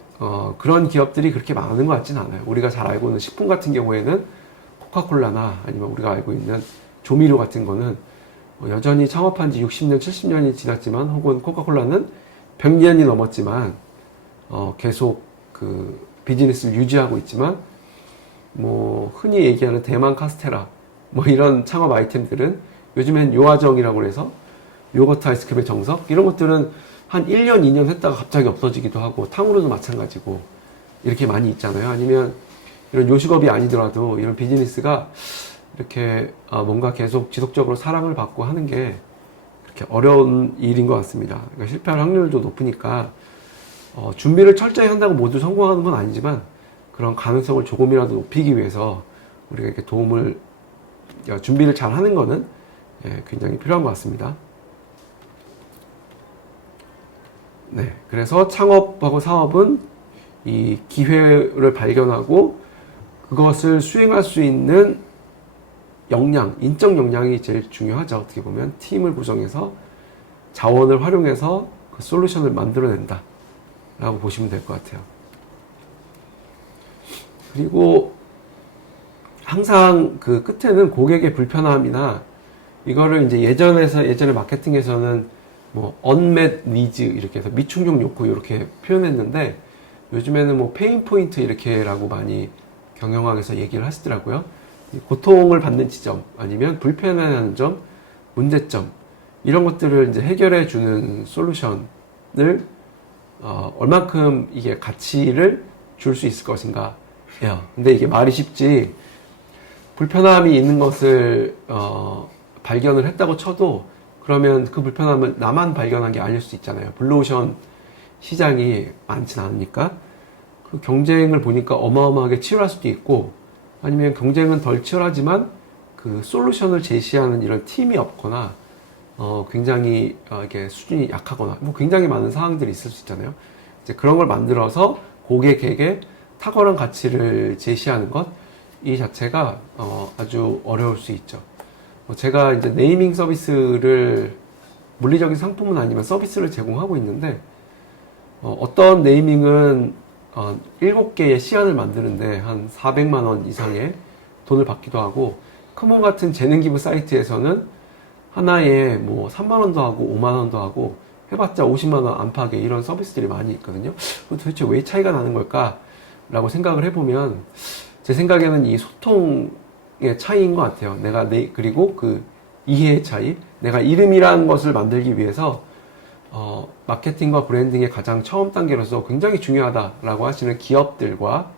그런 기업들이 그렇게 많은 것 같진 않아요. 우리가 잘 알고 있는 식품 같은 경우에는 코카콜라나 아니면 우리가 알고 있는 조미료 같은 거는 여전히 창업한 지 60년, 70년이 지났지만, 혹은 코카콜라는 100년이 넘었지만 계속 그 비즈니스를 유지하고 있지만, 뭐 흔히 얘기하는 대만 카스테라 뭐 이런 창업 아이템들은 요즘엔 요아정이라고 해서 요거트 아이스크림의 정석 이런 것들은 한 1년, 2년 했다가 갑자기 없어지기도 하고, 탕후루도 마찬가지고 이렇게 많이 있잖아요. 아니면 이런 요식업이 아니더라도 이런 비즈니스가 이렇게 뭔가 계속 지속적으로 사랑을 받고 하는 게 그렇게 어려운 일인 것 같습니다. 그러니까 실패할 확률도 높으니까 준비를 철저히 한다고 모두 성공하는 건 아니지만 그런 가능성을 조금이라도 높이기 위해서 우리가 이렇게 준비를 잘 하는 거는 굉장히 필요한 것 같습니다. 네, 그래서 창업하고 사업은 이 기회를 발견하고 그것을 수행할 수 있는 역량, 인적 역량이 제일 중요하죠. 어떻게 보면 팀을 구성해서 자원을 활용해서 그 솔루션을 만들어낸다 라고 보시면 될 것 같아요. 그리고 항상 그 끝에는 고객의 불편함이나 이거를 이제 예전에 마케팅에서는 뭐 unmet needs 이렇게 해서 미충족 욕구 이렇게 표현했는데 요즘에는 뭐 페인 포인트 이렇게라고 많이 경영학에서 얘기를 하시더라고요. 고통을 받는 지점 아니면 불편해하는 점, 문제점 이런 것들을 이제 해결해 주는 솔루션을 얼만큼 이게 가치를 줄 수 있을 것인가 요. 근데 이게 말이 쉽지 불편함이 있는 것을 발견을 했다고 쳐도 그러면 그 불편함을 나만 발견한 게 아닐 수 있잖아요. 블루오션 시장이 많진 않으니까 그 경쟁을 보니까 어마어마하게 치열할 수도 있고 아니면 경쟁은 덜 치열하지만 그 솔루션을 제시하는 이런 팀이 없거나 굉장히 이게 수준이 약하거나 뭐 굉장히 많은 상황들이 있을 수 있잖아요. 이제 그런 걸 만들어서 고객에게 탁월한 가치를 제시하는 것 이 자체가 아주 어려울 수 있죠. 제가 이제 네이밍 서비스를 물리적인 상품은 아니면 서비스를 제공하고 있는데 어떤 네이밍은 7개의 시안을 만드는데 한 400만 원 이상의 돈을 받기도 하고 크몬 같은 재능 기부 사이트에서는 하나에 뭐 3만 원도 하고 5만 원도 하고 해봤자 50만 원 안팎의 이런 서비스들이 많이 있거든요. 도대체 왜 차이가 나는 걸까? 라고 생각을 해보면 제 생각에는 이 소통의 차이인 것 같아요. 그리고 그 이해의 차이. 내가 이름이라는 것을 만들기 위해서 마케팅과 브랜딩의 가장 처음 단계로서 굉장히 중요하다라고 하시는 기업들과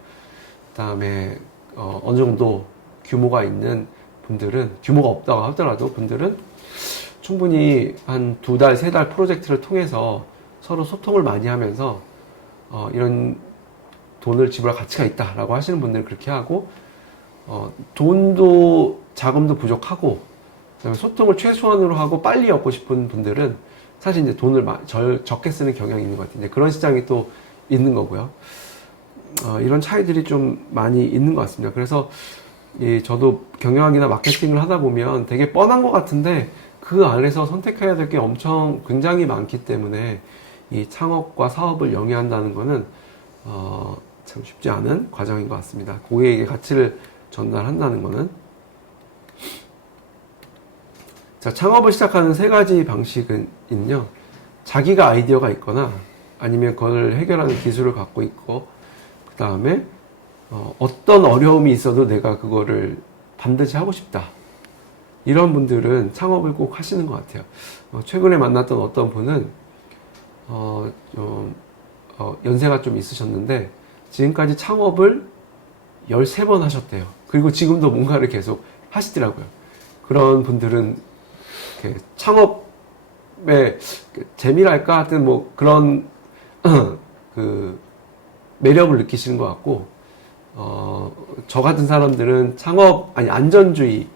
그다음에 어느 정도 규모가 있는 분들은 규모가 없다고 하더라도 분들은 충분히 한 2달, 3달 프로젝트를 통해서 서로 소통을 많이 하면서 이런 돈을 지불할 가치가 있다라고 하시는 분들은 그렇게 하고 돈도 자금도 부족하고 그다음에 소통을 최소한으로 하고 빨리 얻고 싶은 분들은 사실 이제 돈을 적게 쓰는 경향이 있는 것 같아요. 이제 그런 시장이 또 있는 거고요. 이런 차이들이 좀 많이 있는 것 같습니다. 그래서 저도 경영학이나 마케팅을 하다 보면 되게 뻔한 것 같은데 그 안에서 선택해야 될 게 엄청 굉장히 많기 때문에 이 창업과 사업을 영위한다는 거는 참 쉽지 않은 과정인 것 같습니다. 고객에게 가치를 전달한다는 거는. 자, 창업을 시작하는 3가지 방식은요. 자기가 아이디어가 있거나 아니면 그걸 해결하는 기술을 갖고 있고 그 다음에 어떤 어려움이 있어도 내가 그거를 반드시 하고 싶다. 이런 분들은 창업을 꼭 하시는 것 같아요. 최근에 만났던 어떤 분은 연세가 좀 있으셨는데 지금까지 창업을 13번 하셨대요. 그리고 지금도 뭔가를 계속 하시더라고요. 그런 분들은 창업의 재미랄까 하여튼 뭐 그런 그 매력을 느끼시는 것 같고 저 같은 사람들은 안전주의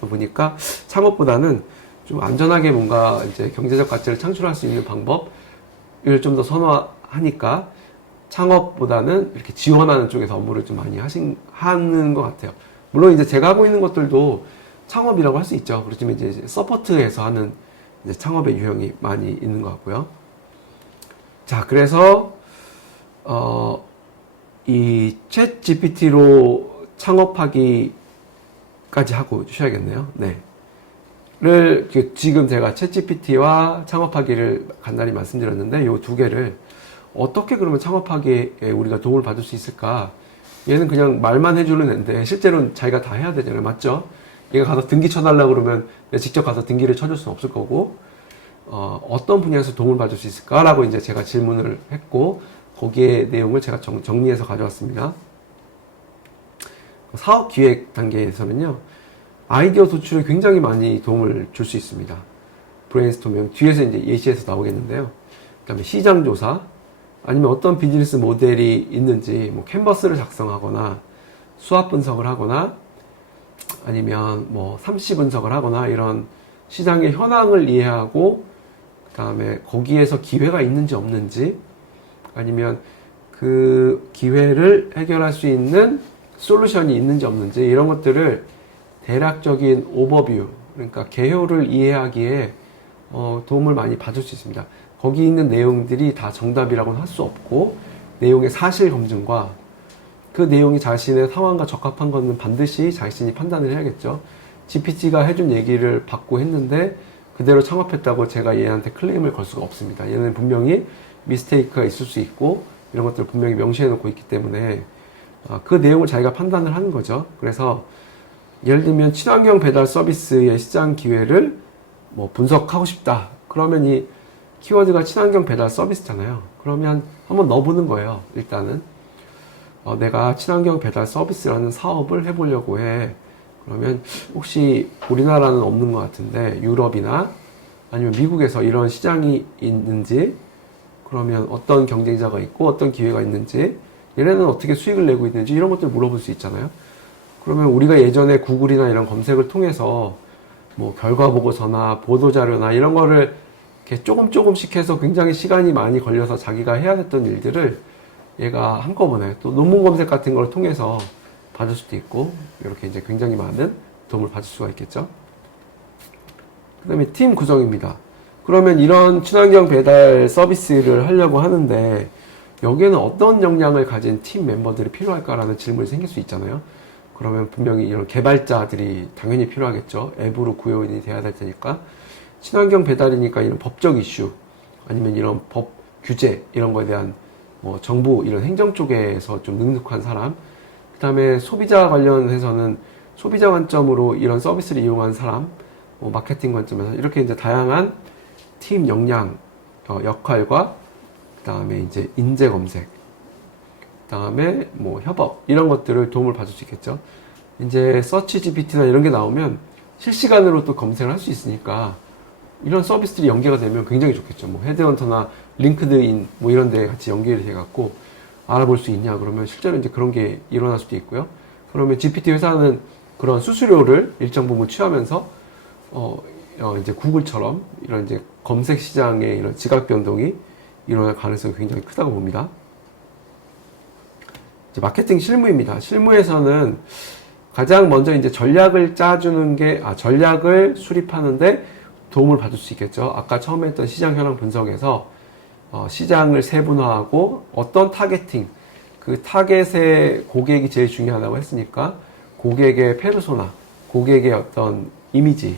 보니까 창업보다는 좀 안전하게 뭔가 이제 경제적 가치를 창출할 수 있는 방법을 좀 더 선호하니까 창업보다는 이렇게 지원하는 쪽에서 업무를 좀 많이 하는 것 같아요. 물론 이제 제가 하고 있는 것들도 창업이라고 할 수 있죠. 그렇지만 이제 서포트해서 하는 이제 창업의 유형이 많이 있는 것 같고요. 자, 그래서 이 챗 GPT로 창업하기까지 하고 주셔야겠네요. 네. 지금 제가 챗 GPT와 창업하기를 간단히 말씀드렸는데 이 2개를 어떻게 그러면 창업하기에 우리가 도움을 받을 수 있을까? 얘는 그냥 말만 해주는 애인데 실제로는 자기가 다 해야 되잖아요. 맞죠? 얘가 가서 등기 쳐달라고 그러면 내가 직접 가서 등기를 쳐줄 수는 없을 거고 어떤 분야에서 도움을 받을 수 있을까라고 이제 제가 질문을 했고 거기에 내용을 제가 정리해서 가져왔습니다. 사업 기획 단계에서는요. 아이디어 도출에 굉장히 많이 도움을 줄 수 있습니다. 브레인스토밍 뒤에서 이제 예시에서 나오겠는데요. 그다음에 시장 조사 아니면 어떤 비즈니스 모델이 있는지 뭐 캔버스를 작성하거나 수합 분석을 하거나 아니면 뭐 삼시 분석을 하거나 이런 시장의 현황을 이해하고 그 다음에 거기에서 기회가 있는지 없는지 아니면 그 기회를 해결할 수 있는 솔루션이 있는지 없는지 이런 것들을 대략적인 오버뷰, 그러니까 개요를 이해하기에 도움을 많이 받을 수 있습니다. 거기 있는 내용들이 다 정답이라고는 할 수 없고 내용의 사실 검증과 그 내용이 자신의 상황과 적합한 것은 반드시 자신이 판단을 해야겠죠. GPT가 해준 얘기를 받고 했는데 그대로 창업했다고 제가 얘한테 클레임을 걸 수가 없습니다. 얘는 분명히 미스테이크가 있을 수 있고 이런 것들을 분명히 명시해 놓고 있기 때문에 그 내용을 자기가 판단을 하는 거죠. 그래서 예를 들면 친환경 배달 서비스의 시장 기회를 뭐 분석하고 싶다. 그러면 이 키워드가 친환경 배달 서비스잖아요. 그러면 한번 넣어보는 거예요. 일단은 내가 친환경 배달 서비스라는 사업을 해보려고 해. 그러면 혹시 우리나라는 없는 것 같은데 유럽이나 아니면 미국에서 이런 시장이 있는지, 그러면 어떤 경쟁자가 있고 어떤 기회가 있는지, 얘네는 어떻게 수익을 내고 있는지 이런 것들 물어볼 수 있잖아요. 그러면 우리가 예전에 구글이나 이런 검색을 통해서 뭐 결과 보고서나 보도 자료나 이런 거를 이렇게 조금씩 해서 굉장히 시간이 많이 걸려서 자기가 해야 됐던 일들을 얘가 한꺼번에 또 논문 검색 같은 걸 통해서 받을 수도 있고, 이렇게 이제 굉장히 많은 도움을 받을 수가 있겠죠. 그 다음에 팀 구성입니다. 그러면 이런 친환경 배달 서비스를 하려고 하는데 여기에는 어떤 역량을 가진 팀 멤버들이 필요할까라는 질문이 생길 수 있잖아요. 그러면 분명히 이런 개발자들이 당연히 필요하겠죠. 앱으로 구현이 돼야 될 테니까. 친환경 배달이니까 이런 법적 이슈, 아니면 이런 법 규제, 이런 거에 대한 뭐 정부, 이런 행정 쪽에서 좀 능숙한 사람, 그 다음에 소비자 관련해서는 소비자 관점으로 이런 서비스를 이용한 사람, 뭐 마케팅 관점에서 이렇게 이제 다양한 팀 역량, 역할과 그 다음에 이제 인재 검색, 그 다음에 뭐 협업, 이런 것들을 도움을 받을 수 있겠죠. 이제 서치 GPT나 이런 게 나오면 실시간으로 또 검색을 할 수 있으니까 이런 서비스들이 연계가 되면 굉장히 좋겠죠. 뭐 헤드헌터나 링크드인 뭐 이런 데 같이 연결이 돼 갖고 알아볼 수 있냐 그러면 실제로 이제 그런 게 일어날 수도 있고요. 그러면 GPT 회사는 그런 수수료를 일정 부분 취하면서 이제 구글처럼 이런 이제 검색 시장의 이런 지각 변동이 일어날 가능성이 굉장히 크다고 봅니다. 이제 마케팅 실무입니다. 실무에서는 가장 먼저 이제 전략을 짜주는 게, 전략을 수립하는데 도움을 받을 수 있겠죠. 아까 처음에 했던 시장 현황 분석에서 시장을 세분화하고 어떤 타겟팅, 그 타겟의 고객이 제일 중요하다고 했으니까 고객의 페르소나, 고객의 어떤 이미지,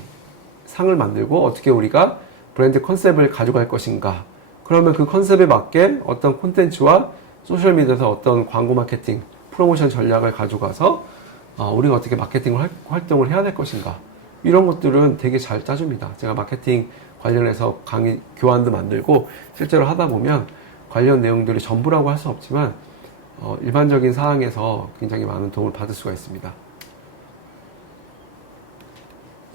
상을 만들고 어떻게 우리가 브랜드 컨셉을 가져갈 것인가. 그러면 그 컨셉에 맞게 어떤 콘텐츠와 소셜미디어에서 어떤 광고 마케팅, 프로모션 전략을 가져가서 우리가 어떻게 마케팅 활동을 해야 될 것인가. 이런 것들은 되게 잘 짜줍니다. 제가 마케팅 관련해서 강의, 교환도 만들고 실제로 하다 보면 관련 내용들이 전부라고 할 수 없지만 일반적인 사항에서 굉장히 많은 도움을 받을 수가 있습니다.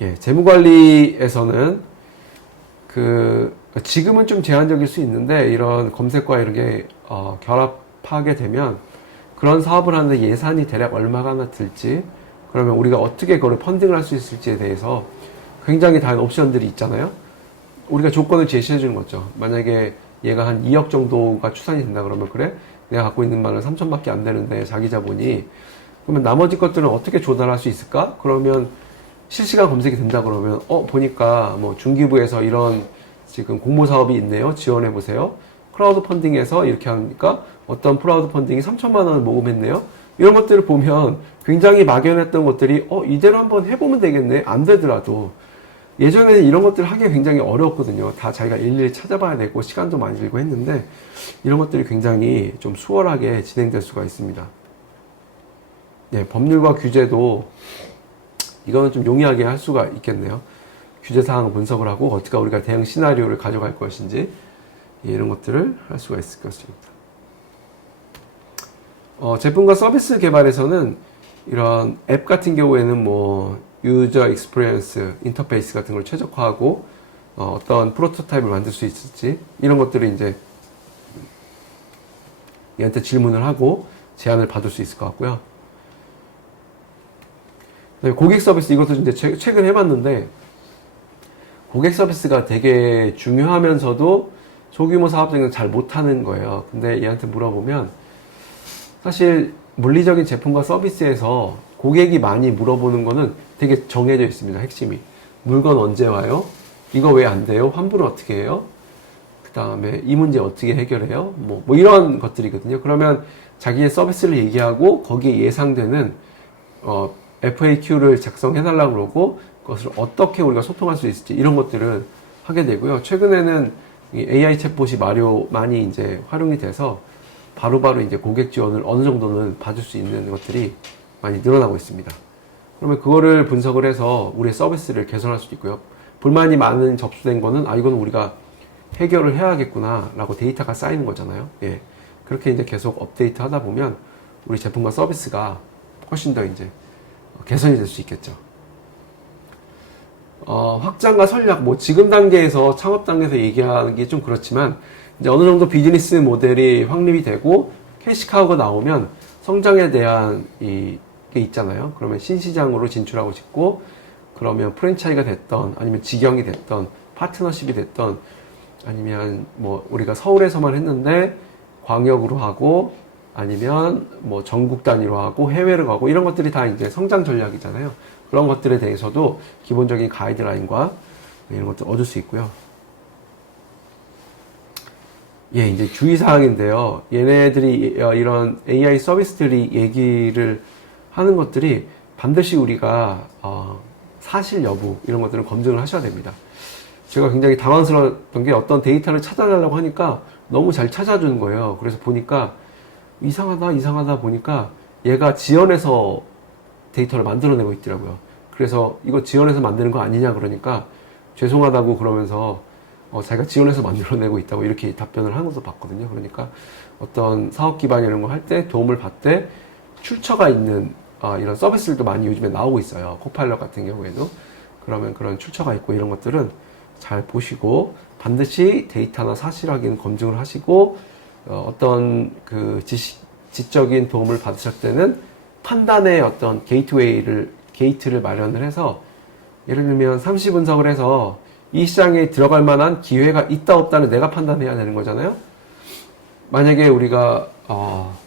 예, 재무관리에서는 지금은 좀 제한적일 수 있는데 이런 검색과 이런 게 결합하게 되면 그런 사업을 하는데 예산이 대략 얼마나 들지, 그러면 우리가 어떻게 그걸 펀딩을 할 수 있을지에 대해서 굉장히 다양한 옵션들이 있잖아요. 우리가 조건을 제시해 주는 거죠. 만약에 얘가 한 2억 정도가 추산이 된다 그러면, 그래? 내가 갖고 있는 바는 3천밖에 안 되는데 자기 자본이, 그러면 나머지 것들은 어떻게 조달할 수 있을까? 그러면 실시간 검색이 된다 그러면 보니까 뭐 중기부에서 이런 지금 공모 사업이 있네요. 지원해 보세요. 크라우드 펀딩에서 이렇게 하니까 어떤 크라우드 펀딩이 3천만 원을 모금했네요. 이런 것들을 보면 굉장히 막연했던 것들이 이대로 한번 해보면 되겠네. 안 되더라도 예전에는 이런 것들을 하기가 굉장히 어려웠거든요. 다 자기가 일일이 찾아봐야 되고 시간도 많이 들고 했는데 이런 것들이 굉장히 좀 수월하게 진행될 수가 있습니다. 네, 법률과 규제도 이거는 좀 용이하게 할 수가 있겠네요. 규제 사항 분석을 하고 어떻게 우리가 대응 시나리오를 가져갈 것인지 이런 것들을 할 수가 있을 것입니다. 제품과 서비스 개발에서는 이런 앱 같은 경우에는 뭐 유저 익스피리언스, 인터페이스 같은 걸 최적화하고 어떤 프로토타입을 만들 수 있을지 이런 것들을 이제 얘한테 질문을 하고 제안을 받을 수 있을 것 같고요. 고객 서비스, 이것도 이제 최근 해봤는데 고객 서비스가 되게 중요하면서도 소규모 사업장은 잘 못하는 거예요. 근데 얘한테 물어보면 사실 물리적인 제품과 서비스에서 고객이 많이 물어보는 거는 되게 정해져 있습니다. 핵심이. 물건 언제 와요? 이거 왜 안 돼요? 환불은 어떻게 해요? 그 다음에 이 문제 어떻게 해결해요? 뭐 이런 것들이거든요. 그러면 자기의 서비스를 얘기하고 거기에 예상되는 FAQ를 작성해달라고 그러고 그것을 어떻게 우리가 소통할 수 있을지 이런 것들을 하게 되고요. 최근에는 이 AI 챗봇이 많이 이제 활용이 돼서 바로바로 이제 고객 지원을 어느 정도는 받을 수 있는 것들이 많이 늘어나고 있습니다. 그러면 그거를 분석을 해서 우리의 서비스를 개선할 수도 있고요. 불만이 많은 접수된 거는 이건 우리가 해결을 해야겠구나 라고 데이터가 쌓이는 거잖아요. 예. 그렇게 이제 계속 업데이트 하다 보면 우리 제품과 서비스가 훨씬 더 이제 개선이 될 수 있겠죠. 확장과 전략, 지금 단계에서, 창업 단계에서 얘기하는 게 좀 그렇지만, 이제 어느 정도 비즈니스 모델이 확립이 되고, 캐시카우가 나오면 성장에 대한 게 있잖아요. 그러면 신시장으로 진출하고 싶고, 그러면 프랜차이즈가 됐던, 아니면 직영이 됐던, 파트너십이 됐던, 아니면 우리가 서울에서만 했는데, 광역으로 하고, 아니면 전국 단위로 하고, 해외로 가고, 이런 것들이 다 이제 성장 전략이잖아요. 그런 것들에 대해서도 기본적인 가이드라인과 이런 것들 얻을 수 있고요. 예, 이제 주의사항인데요. 얘네들이 이런 AI 서비스들이 얘기를 하는 것들이 반드시 우리가 사실 여부 이런 것들을 검증을 하셔야 됩니다. 제가 굉장히 당황스러웠던 게 어떤 데이터를 찾아달라고 하니까 너무 잘 찾아주는 거예요. 그래서 보니까 이상하다 보니까 얘가 지연해서 데이터를 만들어내고 있더라고요. 그래서 이거 지원해서 만드는 거 아니냐 그러니까 죄송하다고 그러면서 자기가 지원해서 만들어내고 있다고 이렇게 답변을 하는 것도 봤거든요. 그러니까 어떤 사업 기반 이런 거 할 때 도움을 받되 출처가 있는 이런 서비스들도 많이 요즘에 나오고 있어요. 코파일럿 같은 경우에도. 그러면 그런 출처가 있고 이런 것들은 잘 보시고 반드시 데이터나 사실 확인 검증을 하시고 어떤 그 지적인 도움을 받으실 때는 판단의 어떤 게이트를 마련을 해서 예를 들면 30분석을 해서 이 시장에 들어갈 만한 기회가 있다 없다는 내가 판단해야 되는 거잖아요. 만약에 우리가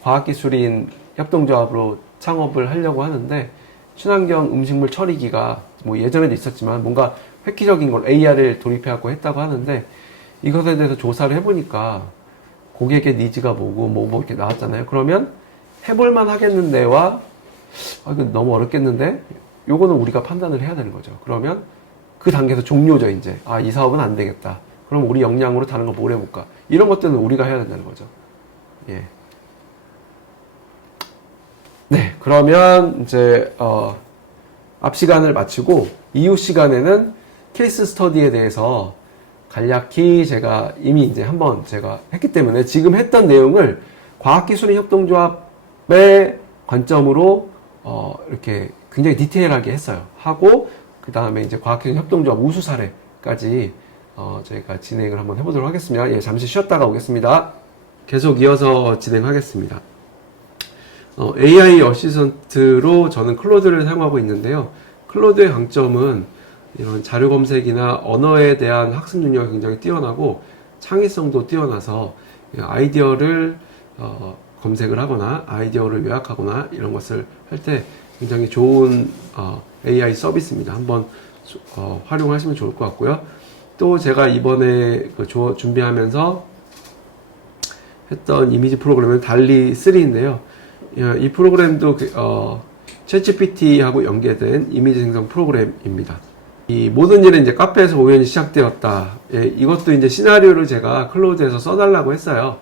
과학기술인 협동조합으로 창업을 하려고 하는데 친환경 음식물 처리기가 예전에도 있었지만 뭔가 획기적인 걸 AR을 도입해갖고 했다고 하는데 이것에 대해서 조사를 해보니까 고객의 니즈가 뭐고 이렇게 나왔잖아요. 그러면 해볼만 하겠는데와 이거 너무 어렵겠는데 요거는 우리가 판단을 해야 되는 거죠. 그러면 그 단계에서 종료죠. 이제 이 사업은 안 되겠다. 그럼 우리 역량으로 다른 거 뭘 해볼까? 이런 것들은 우리가 해야 된다는 거죠. 예. 네, 그러면 이제 앞 시간을 마치고 이후 시간에는 케이스 스터디에 대해서 간략히 제가 이미 이제 한번 제가 했기 때문에 지금 했던 내용을 과학기술인 협동조합의 관점으로 이렇게 굉장히 디테일하게 했어요. 하고 그 다음에 이제 과학기술 협동조합 우수 사례까지 저희가 진행을 한번 해보도록 하겠습니다. 예, 잠시 쉬었다가 오겠습니다. 계속 이어서 진행하겠습니다. AI 어시스턴트로 저는 클로드를 사용하고 있는데요. 클로드의 강점은 이런 자료 검색이나 언어에 대한 학습 능력이 굉장히 뛰어나고 창의성도 뛰어나서 아이디어를 검색을 하거나 아이디어를 요약하거나 이런 것을 할 때 굉장히 좋은 AI 서비스입니다. 한번 활용하시면 좋을 것 같고요. 또 제가 이번에 준비하면서 했던 이미지 프로그램은 달리 3인데요. 이 프로그램도 챗GPT하고 연계된 이미지 생성 프로그램입니다. 이 모든 일은 이제 카페에서 우연히 시작되었다. 예, 이것도 이제 시나리오를 제가 클로드에서 써달라고 했어요.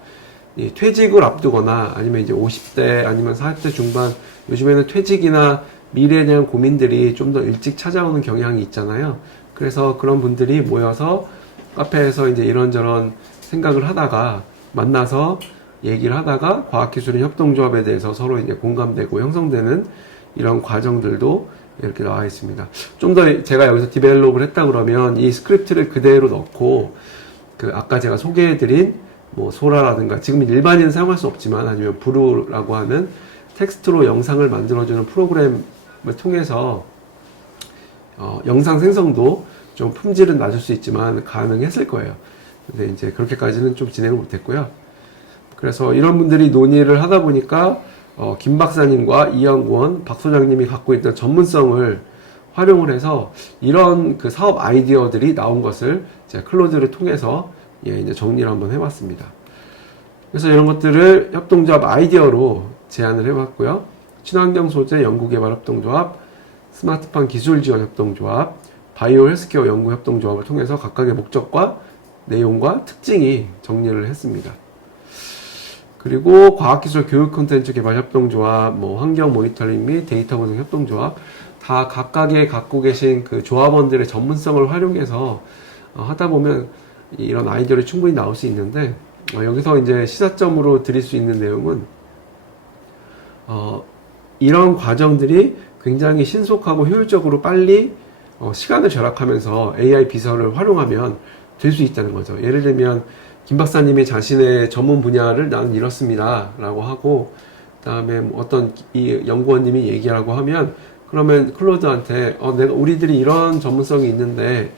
퇴직을 앞두거나 아니면 이제 50대 아니면 40대 중반 요즘에는 퇴직이나 미래에 대한 고민들이 좀 더 일찍 찾아오는 경향이 있잖아요. 그래서 그런 분들이 모여서 카페에서 이제 이런저런 생각을 하다가 만나서 얘기를 하다가 과학기술인 협동조합에 대해서 서로 이제 공감되고 형성되는 이런 과정들도 이렇게 나와 있습니다. 좀 더 제가 여기서 디벨롭을 했다 그러면 이 스크립트를 그대로 넣고 아까 제가 소개해드린 소라라든가 지금 일반인은 사용할 수 없지만 아니면 브루라고 하는 텍스트로 영상을 만들어주는 프로그램을 통해서 영상 생성도 좀 품질은 낮을 수 있지만 가능했을 거예요. 근데 이제 그렇게까지는 좀 진행을 못했고요. 그래서 이런 분들이 논의를 하다 보니까 김 박사님과 이 연구원, 박 소장님이 갖고 있던 전문성을 활용을 해서 이런 그 사업 아이디어들이 나온 것을 제가 클로드를 통해서 이제 정리를 한번 해봤습니다. 그래서 이런 것들을 협동조합 아이디어로 제안을 해봤고요. 친환경 소재 연구개발 협동조합, 스마트팜 기술 지원 협동조합, 바이오 헬스케어 연구 협동조합을 통해서 각각의 목적과 내용과 특징이 정리를 했습니다. 그리고 과학기술 교육 콘텐츠 개발 협동조합, 환경 모니터링 및 데이터 분석 협동조합, 다 각각의 갖고 계신 그 조합원들의 전문성을 활용해서 하다 보면 이런 아이디어를 충분히 나올 수 있는데, 여기서 이제 시사점으로 드릴 수 있는 내용은 이런 과정들이 굉장히 신속하고 효율적으로 빨리 시간을 절약하면서 AI 비서를 활용하면 될 수 있다는 거죠. 예를 들면 김 박사님이 자신의 전문 분야를 나는 이렇습니다 라고 하고, 그 다음에 어떤 이 연구원님이 얘기하라고 하면, 그러면 클로드한테 우리들이 이런 전문성이 있는데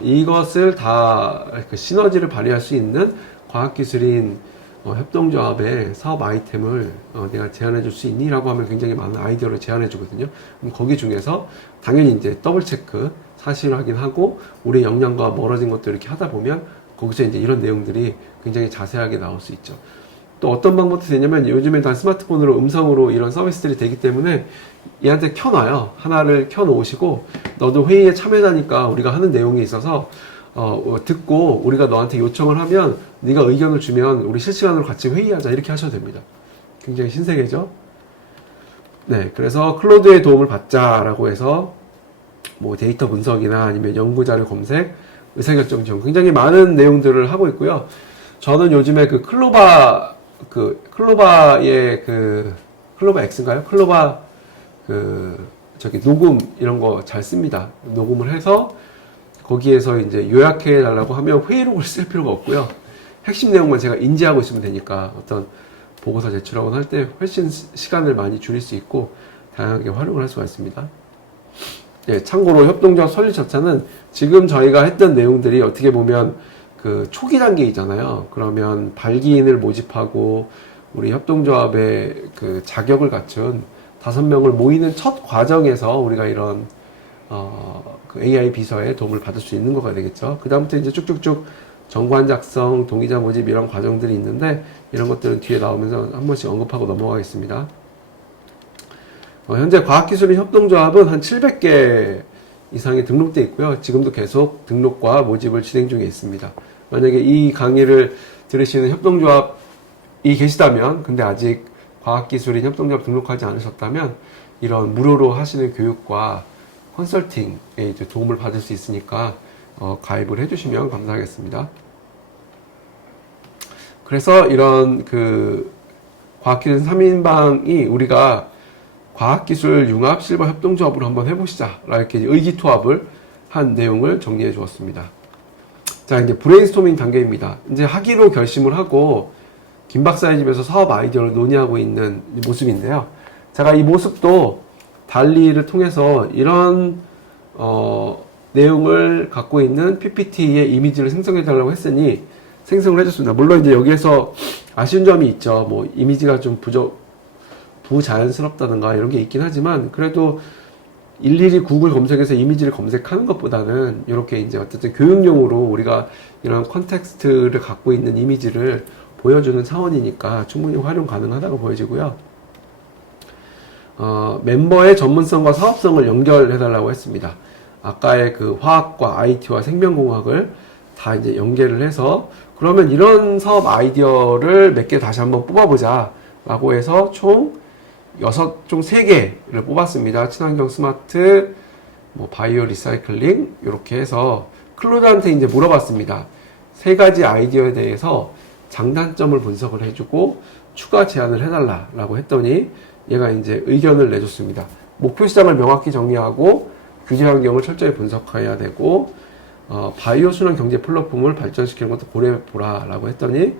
이것을 다 시너지를 발휘할 수 있는 과학기술인 협동조합의 사업 아이템을 내가 제안해 줄 수 있니? 라고 하면 굉장히 많은 아이디어를 제안해 주거든요. 그럼 거기 중에서 당연히 이제 더블 체크, 사실 확인하고 우리 역량과 멀어진 것도 이렇게 하다 보면 거기서 이제 이런 내용들이 굉장히 자세하게 나올 수 있죠. 또 어떤 방법도 되냐면 요즘엔 다 스마트폰으로 음성으로 이런 서비스들이 되기 때문에 얘한테 켜놔요. 하나를 켜놓으시고 너도 회의에 참여하니까 우리가 하는 내용이 있어서 듣고 우리가 너한테 요청을 하면 네가 의견을 주면 우리 실시간으로 같이 회의하자 이렇게 하셔도 됩니다. 굉장히 신세계죠. 네, 그래서 클로드의 도움을 받자라고 해서 데이터 분석이나 아니면 연구자료 검색, 의사결정 지원 굉장히 많은 내용들을 하고 있고요. 저는 요즘에 클로바의 클로바 X인가요? 클로바 녹음 이런 거 잘 씁니다. 녹음을 해서 거기에서 이제 요약해 달라고 하면 회의록을 쓸 필요가 없고요. 핵심 내용만 제가 인지하고 있으면 되니까 어떤 보고서 제출하거나 할 때 훨씬 시간을 많이 줄일 수 있고 다양하게 활용을 할 수가 있습니다. 예, 참고로 협동조합 설립 절차는 지금 저희가 했던 내용들이 어떻게 보면 초기 단계이잖아요. 그러면 발기인을 모집하고 우리 협동조합의 자격을 갖춘 5명을 모이는 첫 과정에서 우리가 이런 AI 비서의 도움을 받을 수 있는 거가 되겠죠. 그 다음부터 이제 쭉쭉쭉 정관 작성, 동의자 모집 이런 과정들이 있는데 이런 것들은 뒤에 나오면서 한 번씩 언급하고 넘어가겠습니다. 현재 과학기술인 협동조합은 한 700개 이상이 등록되어 있고요. 지금도 계속 등록과 모집을 진행 중에 있습니다. 만약에 이 강의를 들으시는 협동조합이 계시다면, 근데 아직 과학기술인 협동조합 등록하지 않으셨다면 이런 무료로 하시는 교육과 컨설팅에 이제 도움을 받을 수 있으니까 가입을 해주시면 감사하겠습니다. 그래서 이런 과학기술 3인방이 우리가 과학기술 융합 실버 협동조합으로 한번 해보시자 이렇게 의기투합을 한 내용을 정리해 주었습니다. 자, 이제 브레인스토밍 단계입니다. 이제 하기로 결심을 하고 김 박사의 집에서 사업 아이디어를 논의하고 있는 모습인데요. 제가 이 모습도 달리를 통해서 이런 내용을 갖고 있는 PPT의 이미지를 생성해 달라고 했으니 생성을 해줬습니다. 물론 이제 여기에서 아쉬운 점이 있죠. 이미지가 좀 부자연스럽다든가 이런 게 있긴 하지만 그래도 일일이 구글 검색에서 이미지를 검색하는 것보다는 이렇게 이제 어쨌든 교육용으로 우리가 이런 컨텍스트를 갖고 있는 이미지를 보여주는 차원이니까 충분히 활용 가능하다고 보여지고요. 멤버의 전문성과 사업성을 연결해달라고 했습니다. 아까의 화학과 IT와 생명공학을 다 이제 연계를 해서 그러면 이런 사업 아이디어를 몇 개 다시 한번 뽑아보자 라고 해서 총 3개를 뽑았습니다. 친환경 스마트, 바이오 리사이클링 이렇게 해서 클로드한테 이제 물어봤습니다. 3가지 아이디어에 대해서 장단점을 분석을 해주고 추가 제안을 해달라고 했더니 얘가 이제 의견을 내줬습니다. 목표 시장을 명확히 정리하고 규제 환경을 철저히 분석해야 되고 바이오 순환 경제 플랫폼을 발전시키는 것도 고려해보라라고 했더니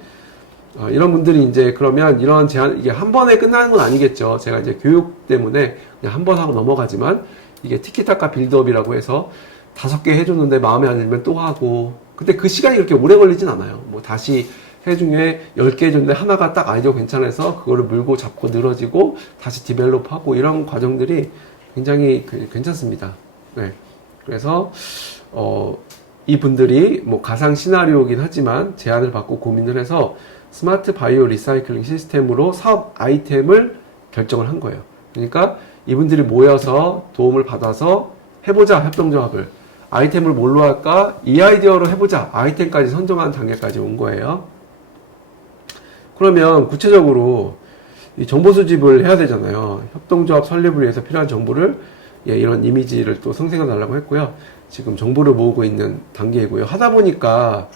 이런 분들이 이제 그러면 이런 제안 이게 한 번에 끝나는 건 아니겠죠. 제가 이제 교육 때문에 그냥 한 번 하고 넘어가지만 이게 티키타카 빌드업이라고 해서 5개 해줬는데 마음에 안 들면 또 하고 근데 그 시간이 그렇게 오래 걸리진 않아요. 다시 개 중에 10개 줬는데 하나가 딱 아이디어가 괜찮아서 그거를 물고 잡고 늘어지고 다시 디벨롭하고 이런 과정들이 굉장히 괜찮습니다. 네. 그래서 이분들이 뭐 가상 시나리오이긴 하지만 제안을 받고 고민을 해서 스마트 바이오 리사이클링 시스템으로 사업 아이템을 결정을 한 거예요. 그러니까 이분들이 모여서 도움을 받아서 해보자, 협동조합을. 아이템을 뭘로 할까? 이 아이디어로 해보자. 아이템까지 선정하는 단계까지 온 거예요. 그러면 구체적으로 이 정보 수집을 해야 되잖아요. 협동조합 설립을 위해서 필요한 정보를 이런 이미지를 또 생성해 달라고 했고요. 지금 정보를 모으고 있는 단계이고요. 하다 보니까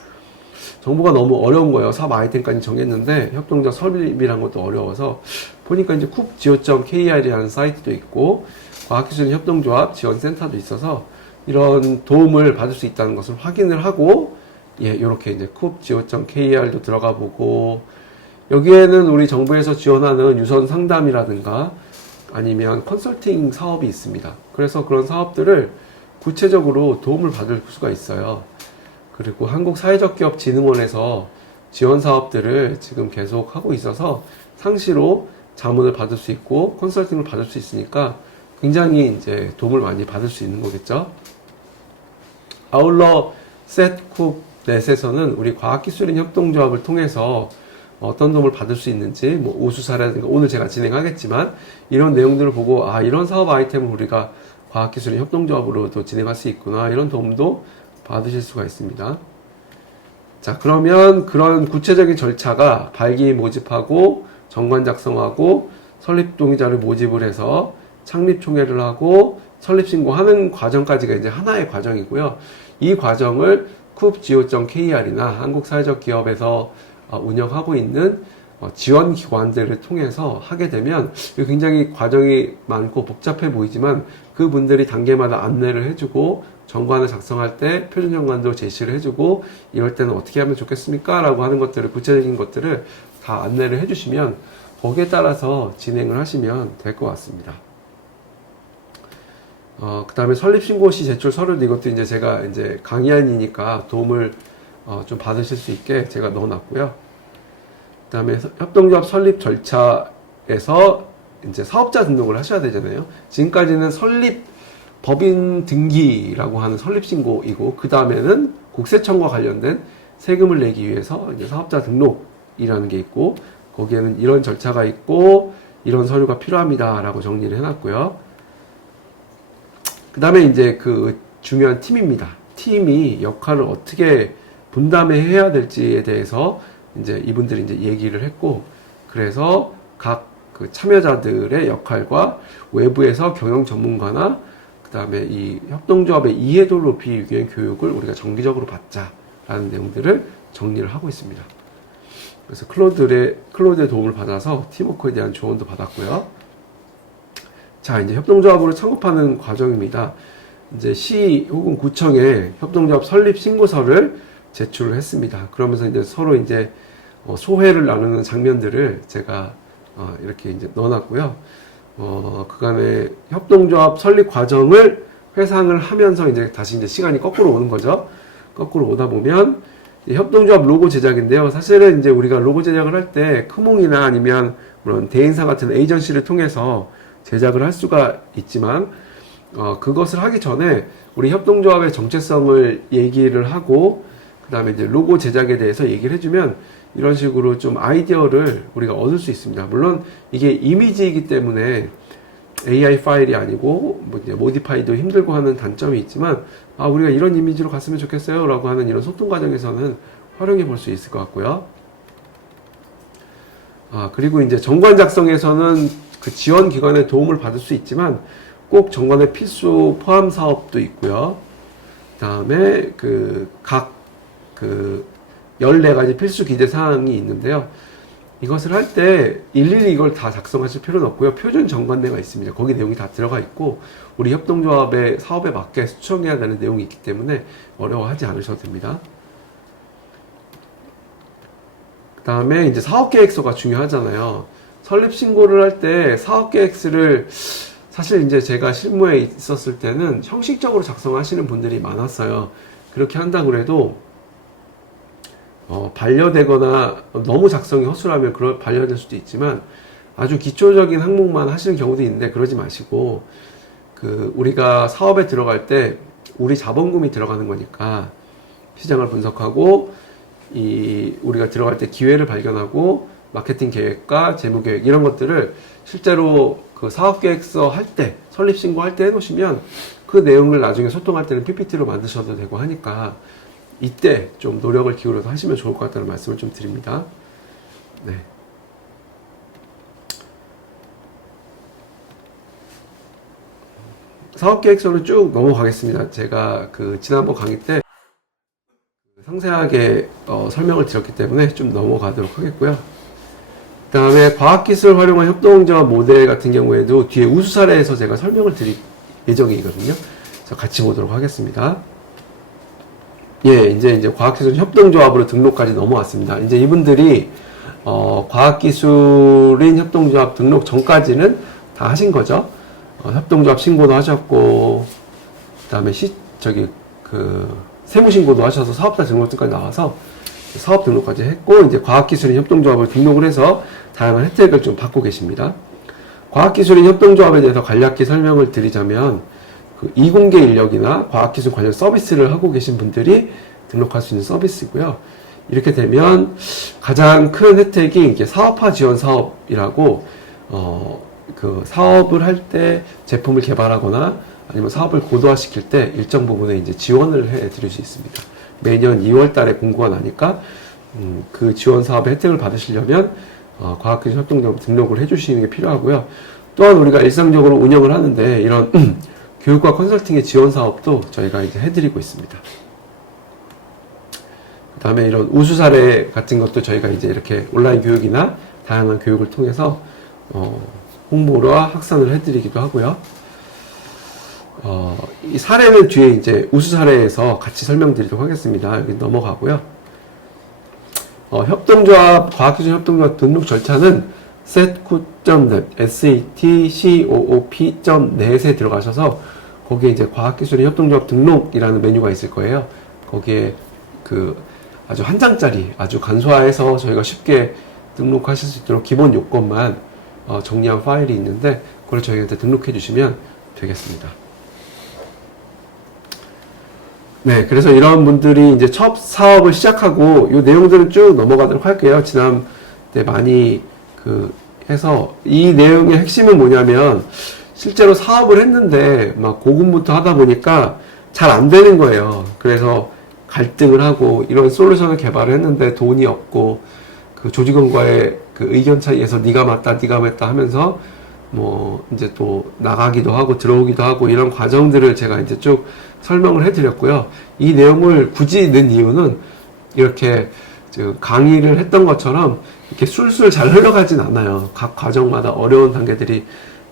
정보가 너무 어려운 거예요. 사업 아이템까지 정했는데 협동조합 설립이란 것도 어려워서 보니까 이제 쿱지오.kr이라는 사이트도 있고 과학기술 협동조합 지원센터도 있어서 이런 도움을 받을 수 있다는 것을 확인을 하고 이렇게 이제 쿱지오.kr도 들어가 보고 여기에는 우리 정부에서 지원하는 유선 상담이라든가 아니면 컨설팅 사업이 있습니다. 그래서 그런 사업들을 구체적으로 도움을 받을 수가 있어요. 그리고 한국사회적기업진흥원에서 지원 사업들을 지금 계속 하고 있어서 상시로 자문을 받을 수 있고 컨설팅을 받을 수 있으니까 굉장히 이제 도움을 많이 받을 수 있는 거겠죠. 아울러 셋쿱넷에서는 우리 과학기술인 협동조합을 통해서 어떤 도움을 받을 수 있는지 뭐 우수사라든가 오늘 제가 진행하겠지만 이런 내용들을 보고 이런 사업 아이템을 우리가 과학기술인 협동조합으로도 진행할 수 있구나 이런 도움도 받으실 수가 있습니다. 자, 그러면 그런 구체적인 절차가 발기 모집하고 정관 작성하고 설립 동의자를 모집을 해서 창립 총회를 하고 설립 신고하는 과정까지가 이제 하나의 과정이고요. 이 과정을 쿱지오.kr이나 한국사회적 기업에서 운영하고 있는 지원 기관들을 통해서 하게 되면 굉장히 과정이 많고 복잡해 보이지만 그분들이 단계마다 안내를 해주고 정관을 작성할 때 표준 정관도 제시를 해주고 이럴 때는 어떻게 하면 좋겠습니까? 라고 하는 것들을 구체적인 것들을 다 안내를 해주시면 거기에 따라서 진행을 하시면 될 것 같습니다. 그 다음에 설립신고 시 제출 서류도 이것도 이제 제가 이제 강의안이니까 도움을 좀 받으실 수 있게 제가 넣어놨고요. 그 다음에 협동조합 설립 절차에서 이제 사업자 등록을 하셔야 되잖아요. 지금까지는 설립 법인 등기라고 하는 설립신고이고, 그 다음에는 국세청과 관련된 세금을 내기 위해서 이제 사업자 등록이라는 게 있고, 거기에는 이런 절차가 있고, 이런 서류가 필요합니다라고 정리를 해놨고요. 그 다음에 이제 그 중요한 팀입니다. 팀이 역할을 어떻게 분담해야 될지에 대해서 이제 이분들이 이제 얘기를 했고, 그래서 각 그 참여자들의 역할과 외부에서 경영 전문가나 그 다음에 이 협동조합의 이해도를 높이기 위한 교육을 우리가 정기적으로 받자라는 내용들을 정리를 하고 있습니다. 그래서 클로드의 도움을 받아서 팀워크에 대한 조언도 받았고요. 자, 이제 협동조합으로 창업하는 과정입니다. 이제 시 혹은 구청에 협동조합 설립 신고서를 제출을 했습니다. 그러면서 이제 서로 이제 소회를 나누는 장면들을 제가 이렇게 이제 넣어놨고요. 그간의 협동조합 설립 과정을 회상을 하면서 이제 다시 이제 시간이 거꾸로 오는 거죠. 거꾸로 오다 보면 협동조합 로고 제작인데요. 사실은 이제 우리가 로고 제작을 할 때 크몽이나 아니면 물론 대인사 같은 에이전시를 통해서 제작을 할 수가 있지만 그것을 하기 전에 우리 협동조합의 정체성을 얘기를 하고 그 다음에 이제 로고 제작에 대해서 얘기를 해주면 이런 식으로 좀 아이디어를 우리가 얻을 수 있습니다. 물론 이게 이미지이기 때문에 AI 파일이 아니고 뭐 이제 모디파이도 힘들고 하는 단점이 있지만 우리가 이런 이미지로 갔으면 좋겠어요 라고 하는 이런 소통 과정에서는 활용해 볼 수 있을 것 같고요. 그리고 이제 정관 작성에서는 그 지원 기관의 도움을 받을 수 있지만 꼭 정관의 필수 포함 사업도 있고요. 그 다음에 각 14가지 필수 기대 사항이 있는데요. 이것을 할 때 일일이 이걸 다 작성하실 필요는 없고요. 표준 정관내가 있습니다. 거기 내용이 다 들어가 있고 우리 협동조합의 사업에 맞게 수정해야 되는 내용이 있기 때문에 어려워하지 않으셔도 됩니다. 그 다음에 이제 사업계획서가 중요하잖아요. 설립 신고를 할 때 사업계획서를 사실 이제 제가 실무에 있었을 때는 형식적으로 작성하시는 분들이 많았어요. 그렇게 한다고 해도 반려되거나 너무 작성이 허술하면 반려될 수도 있지만 아주 기초적인 항목만 하시는 경우도 있는데 그러지 마시고 우리가 사업에 들어갈 때 우리 자본금이 들어가는 거니까 시장을 분석하고 우리가 들어갈 때 기회를 발견하고 마케팅 계획과 재무 계획 이런 것들을 실제로 그 사업 계획서 할 때 설립 신고할 때 해놓으시면 그 내용을 나중에 소통할 때는 PPT로 만드셔도 되고 하니까 이때 좀 노력을 기울여서 하시면 좋을 것 같다는 말씀을 좀 드립니다. 네. 사업계획서는 쭉 넘어가겠습니다. 제가 지난번 강의 때 상세하게 설명을 드렸기 때문에 좀 넘어가도록 하겠고요. 그 다음에 과학기술을 활용한 협동조합 모델 같은 경우에도 뒤에 우수 사례에서 제가 설명을 드릴 예정이거든요. 그래서 같이 보도록 하겠습니다. 예, 이제 과학기술 협동조합으로 등록까지 넘어왔습니다. 이제 이분들이 과학기술인 협동조합 등록 전까지는 다 하신 거죠. 협동조합 신고도 하셨고, 그 다음에 세무신고도 하셔서 사업자 등록증까지 나와서 사업 등록까지 했고, 이제 과학기술인 협동조합을 등록을 해서 다양한 혜택을 좀 받고 계십니다. 과학기술인 협동조합에 대해서 간략히 설명을 드리자면, 이공계 인력이나 과학기술 관련 서비스를 하고 계신 분들이 등록할 수 있는 서비스고요. 이렇게 되면 가장 큰 혜택이 이게 사업화 지원 사업이라고, 사업을 할 때 제품을 개발하거나 아니면 사업을 고도화시킬 때 일정 부분에 이제 지원을 해 드릴 수 있습니다. 매년 2월 달에 공고가 나니까, 그 지원 사업의 혜택을 받으시려면, 과학기술 협동조합 등록을 해 주시는 게 필요하고요. 또한 우리가 일상적으로 운영을 하는데 이런 교육과 컨설팅의 지원 사업도 저희가 이제 해드리고 있습니다. 그 다음에 이런 우수 사례 같은 것도 저희가 이제 이렇게 온라인 교육이나 다양한 교육을 통해서, 홍보와 확산을 해드리기도 하고요. 이 사례는 뒤에 이제 우수 사례에서 같이 설명드리도록 하겠습니다. 여기 넘어가고요. 협동조합, 과학기술 협동조합 등록 절차는 setcoop.net, setcoop.net에 들어가셔서 거기에 이제 과학기술인 협동조합 등록이라는 메뉴가 있을 거예요. 거기에 아주 한 장짜리, 아주 간소화해서 저희가 쉽게 등록하실 수 있도록 기본 요건만 정리한 파일이 있는데 그걸 저희한테 등록해 주시면 되겠습니다. 네, 그래서 이런 분들이 이제 첫 사업을 시작하고 이 내용들은 쭉 넘어가도록 할게요. 지난때 많이 해서 이 내용의 핵심은 뭐냐면 실제로 사업을 했는데 막 고군분투 하다 보니까 잘 안 되는 거예요. 그래서 갈등을 하고 이런 솔루션을 개발을 했는데 돈이 없고 조직원과의 의견 차이에서 네가 맞다 하면서 뭐 이제 또 나가기도 하고 들어오기도 하고 이런 과정들을 제가 이제 쭉 설명을 해드렸고요. 이 내용을 굳이 넣은 이유는 이렇게 강의를 했던 것처럼 이렇게 술술 잘 흘러가진 않아요. 각 과정마다 어려운 단계들이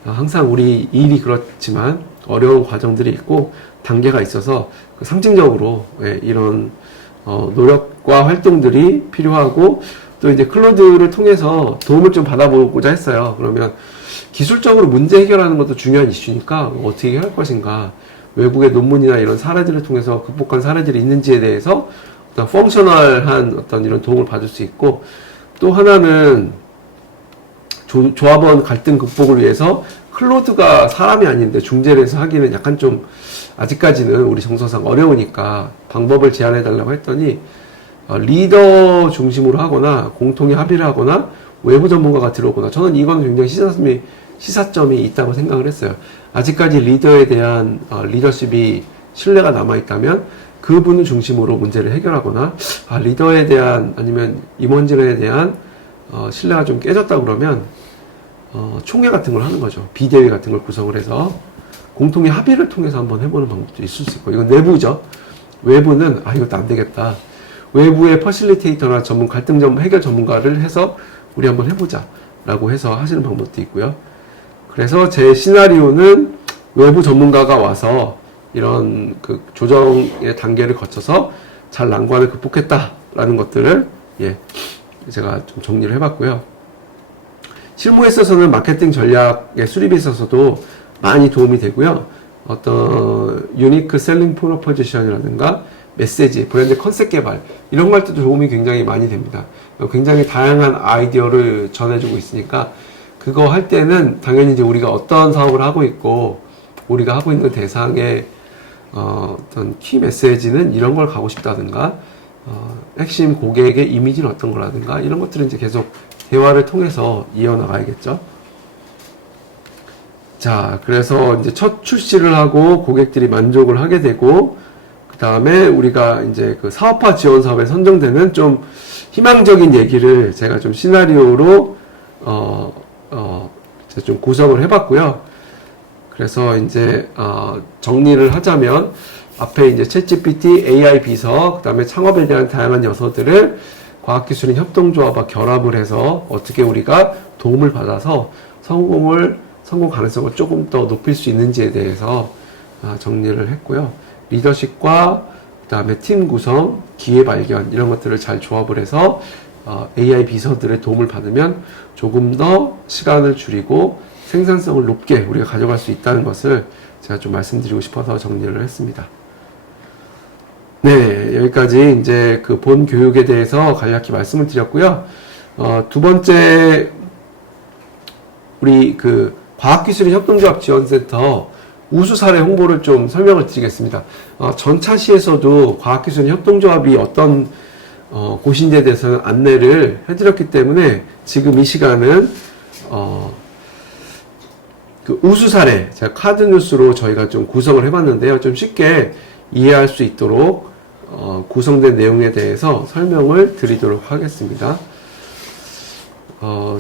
항상 우리 일이 그렇지만 어려운 과정들이 있고 단계가 있어서 상징적으로 이런 노력과 활동들이 필요하고 또 이제 클로드를 통해서 도움을 좀 받아보고자 했어요. 그러면 기술적으로 문제 해결하는 것도 중요한 이슈니까 어떻게 할 것인가, 외국의 논문이나 이런 사례들을 통해서 극복한 사례들이 있는지에 대해서 어떤 펑셔널한 어떤 이런 도움을 받을 수 있고, 또 하나는 조합원 갈등 극복을 위해서 클로드가 사람이 아닌데 중재를 해서 하기는 약간 좀 아직까지는 우리 정서상 어려우니까 방법을 제안해 달라고 했더니 리더 중심으로 하거나 공통의 합의를 하거나 외부 전문가가 들어오거나, 저는 이건 굉장히 시사점이 있다고 생각을 했어요. 아직까지 리더에 대한 리더십이 신뢰가 남아있다면 그분을 중심으로 문제를 해결하거나, 리더에 대한 아니면 임원진에 대한 신뢰가 좀 깨졌다 그러면 총회 같은 걸 하는 거죠. 비대위 같은 걸 구성을 해서 공통의 합의를 통해서 한번 해보는 방법도 있을 수 있고, 이건 내부죠. 외부는 이것도 안 되겠다, 외부의 퍼실리테이터나 갈등 해결 전문가를 해서 우리 한번 해보자 라고 해서 하시는 방법도 있고요. 그래서 제 시나리오는 외부 전문가가 와서 이런 조정의 단계를 거쳐서 잘 난관을 극복했다라는 것들을 제가 좀 정리를 해봤고요. 실무에 있어서는 마케팅 전략의 수립에 있어서도 많이 도움이 되고요. 어떤 유니크 셀링 프로포지션이라든가 메시지, 브랜드 컨셉 개발 이런 걸 때도 도움이 굉장히 많이 됩니다. 굉장히 다양한 아이디어를 전해주고 있으니까 그거 할 때는 당연히 이제 우리가 어떤 사업을 하고 있고 우리가 하고 있는 대상의 어떤 키 메시지는 이런 걸 가고 싶다든가 핵심 고객의 이미지는 어떤 거라든가 이런 것들은 이제 계속 대화를 통해서 이어나가야겠죠. 자, 그래서 이제 첫 출시를 하고 고객들이 만족을 하게 되고 그 다음에 우리가 이제 그 사업화 지원 사업에 선정되는 좀 희망적인 얘기를 제가 좀 시나리오로 이제 좀 구성을 해봤고요. 그래서 이제 정리를 하자면 앞에 이제 챗GPT, AI 비서, 그 다음에 창업에 대한 다양한 요소들을 과학기술인 협동조합과 결합을 해서 어떻게 우리가 도움을 받아서 성공 가능성을 조금 더 높일 수 있는지에 대해서 정리를 했고요. 리더십과 그 다음에 팀 구성, 기회 발견 이런 것들을 잘 조합을 해서 AI 비서들의 도움을 받으면 조금 더 시간을 줄이고 생산성을 높게 우리가 가져갈 수 있다는 것을 제가 좀 말씀드리고 싶어서 정리를 했습니다. 네, 여기까지 이제 그 본 교육에 대해서 간략히 말씀을 드렸고요. 두 번째, 우리 그 과학기술인 협동조합 지원센터 우수 사례 홍보를 좀 설명을 드리겠습니다. 전차시에서도 과학기술인 협동조합이 어떤 곳인지에 대해서는 안내를 해드렸기 때문에 지금 이 시간은 그 우수 사례, 제가 카드 뉴스로 저희가 좀 구성을 해봤는데요. 좀 쉽게 이해할 수 있도록 구성된 내용에 대해서 설명을 드리도록 하겠습니다.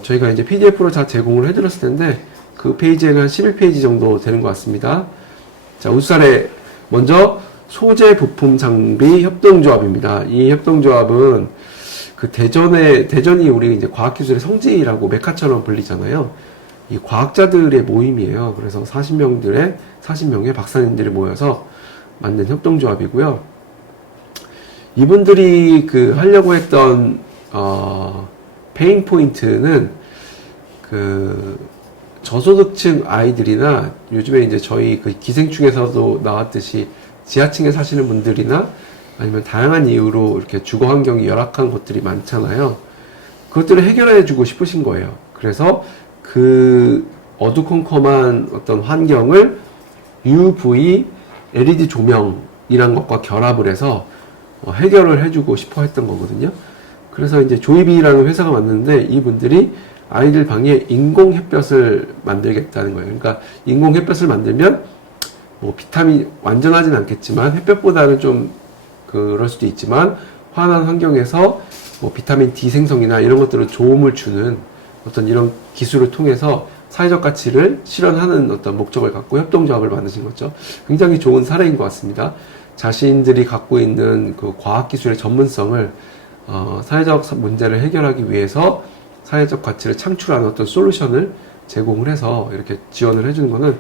저희가 이제 PDF로 다 제공을 해드렸을 텐데 그 페이지에는 한 11페이지 정도 되는 것 같습니다. 자, 우수 사례 먼저 소재 부품 장비 협동조합입니다. 이 협동조합은 그 대전이 우리 이제 과학기술의 성지라고 메카처럼 불리잖아요. 이 과학자들의 모임이에요. 그래서 40명의 박사님들이 모여서 만든 협동조합이고요. 이분들이 그 하려고 했던 페인 포인트는 그 저소득층 아이들이나 요즘에 이제 저희 그 기생충에서도 나왔듯이 지하층에 사시는 분들이나 아니면 다양한 이유로 이렇게 주거 환경이 열악한 곳들이 많잖아요. 그것들을 해결해 주고 싶으신 거예요. 그래서 그 어두컴컴한 어떤 환경을 UV, LED 조명이란 것과 결합을 해서 해결을 해주고 싶어 했던 거거든요. 그래서 이제 조이비라는 회사가 만드는데 이분들이 아이들 방에 인공 햇볕을 만들겠다는 거예요. 그러니까 인공 햇볕을 만들면 뭐 비타민 완전하진 않겠지만 햇볕보다는 좀 그럴 수도 있지만 환한 환경에서 뭐 비타민 D 생성이나 이런 것들을 도움을 주는 어떤 이런 기술을 통해서 사회적 가치를 실현하는 어떤 목적을 갖고 협동조합을 만드신 거죠. 굉장히 좋은 사례인 것 같습니다. 자신들이 갖고 있는 그 과학기술의 전문성을 사회적 문제를 해결하기 위해서 사회적 가치를 창출하는 어떤 솔루션을 제공을 해서 이렇게 지원을 해주는 것은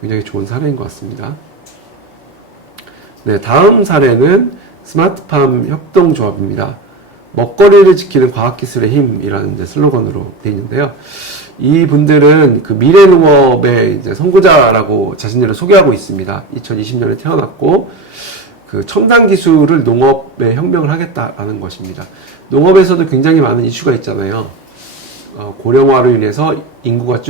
굉장히 좋은 사례인 것 같습니다. 네, 다음 사례는 스마트팜 협동조합입니다. 먹거리를 지키는 과학기술의 힘이라는 이제 슬로건으로 되어 있는데요. 이 분들은 그 미래 농업의 이제 선구자라고 자신들을 소개하고 있습니다. 2020년에 태어났고, 그 첨단 기술을 농업에 혁명을 하겠다라는 것입니다. 농업에서도 굉장히 많은 이슈가 있잖아요. 고령화로 인해서 인구가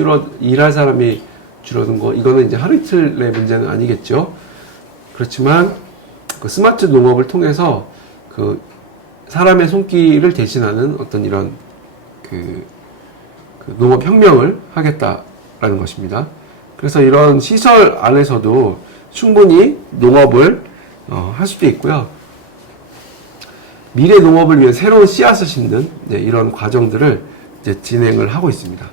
일할 사람이 줄어든 거, 이거는 이제 하루 이틀의 문제는 아니겠죠. 그렇지만 그 스마트 농업을 통해서 그 사람의 손길을 대신하는 어떤 이런 그 농업 혁명을 하겠다라는 것입니다. 그래서 이런 시설 안에서도 충분히 농업을 할 수도 있고요. 미래 농업을 위해 새로운 씨앗을 심는 이런 과정들을 이제 진행을 하고 있습니다.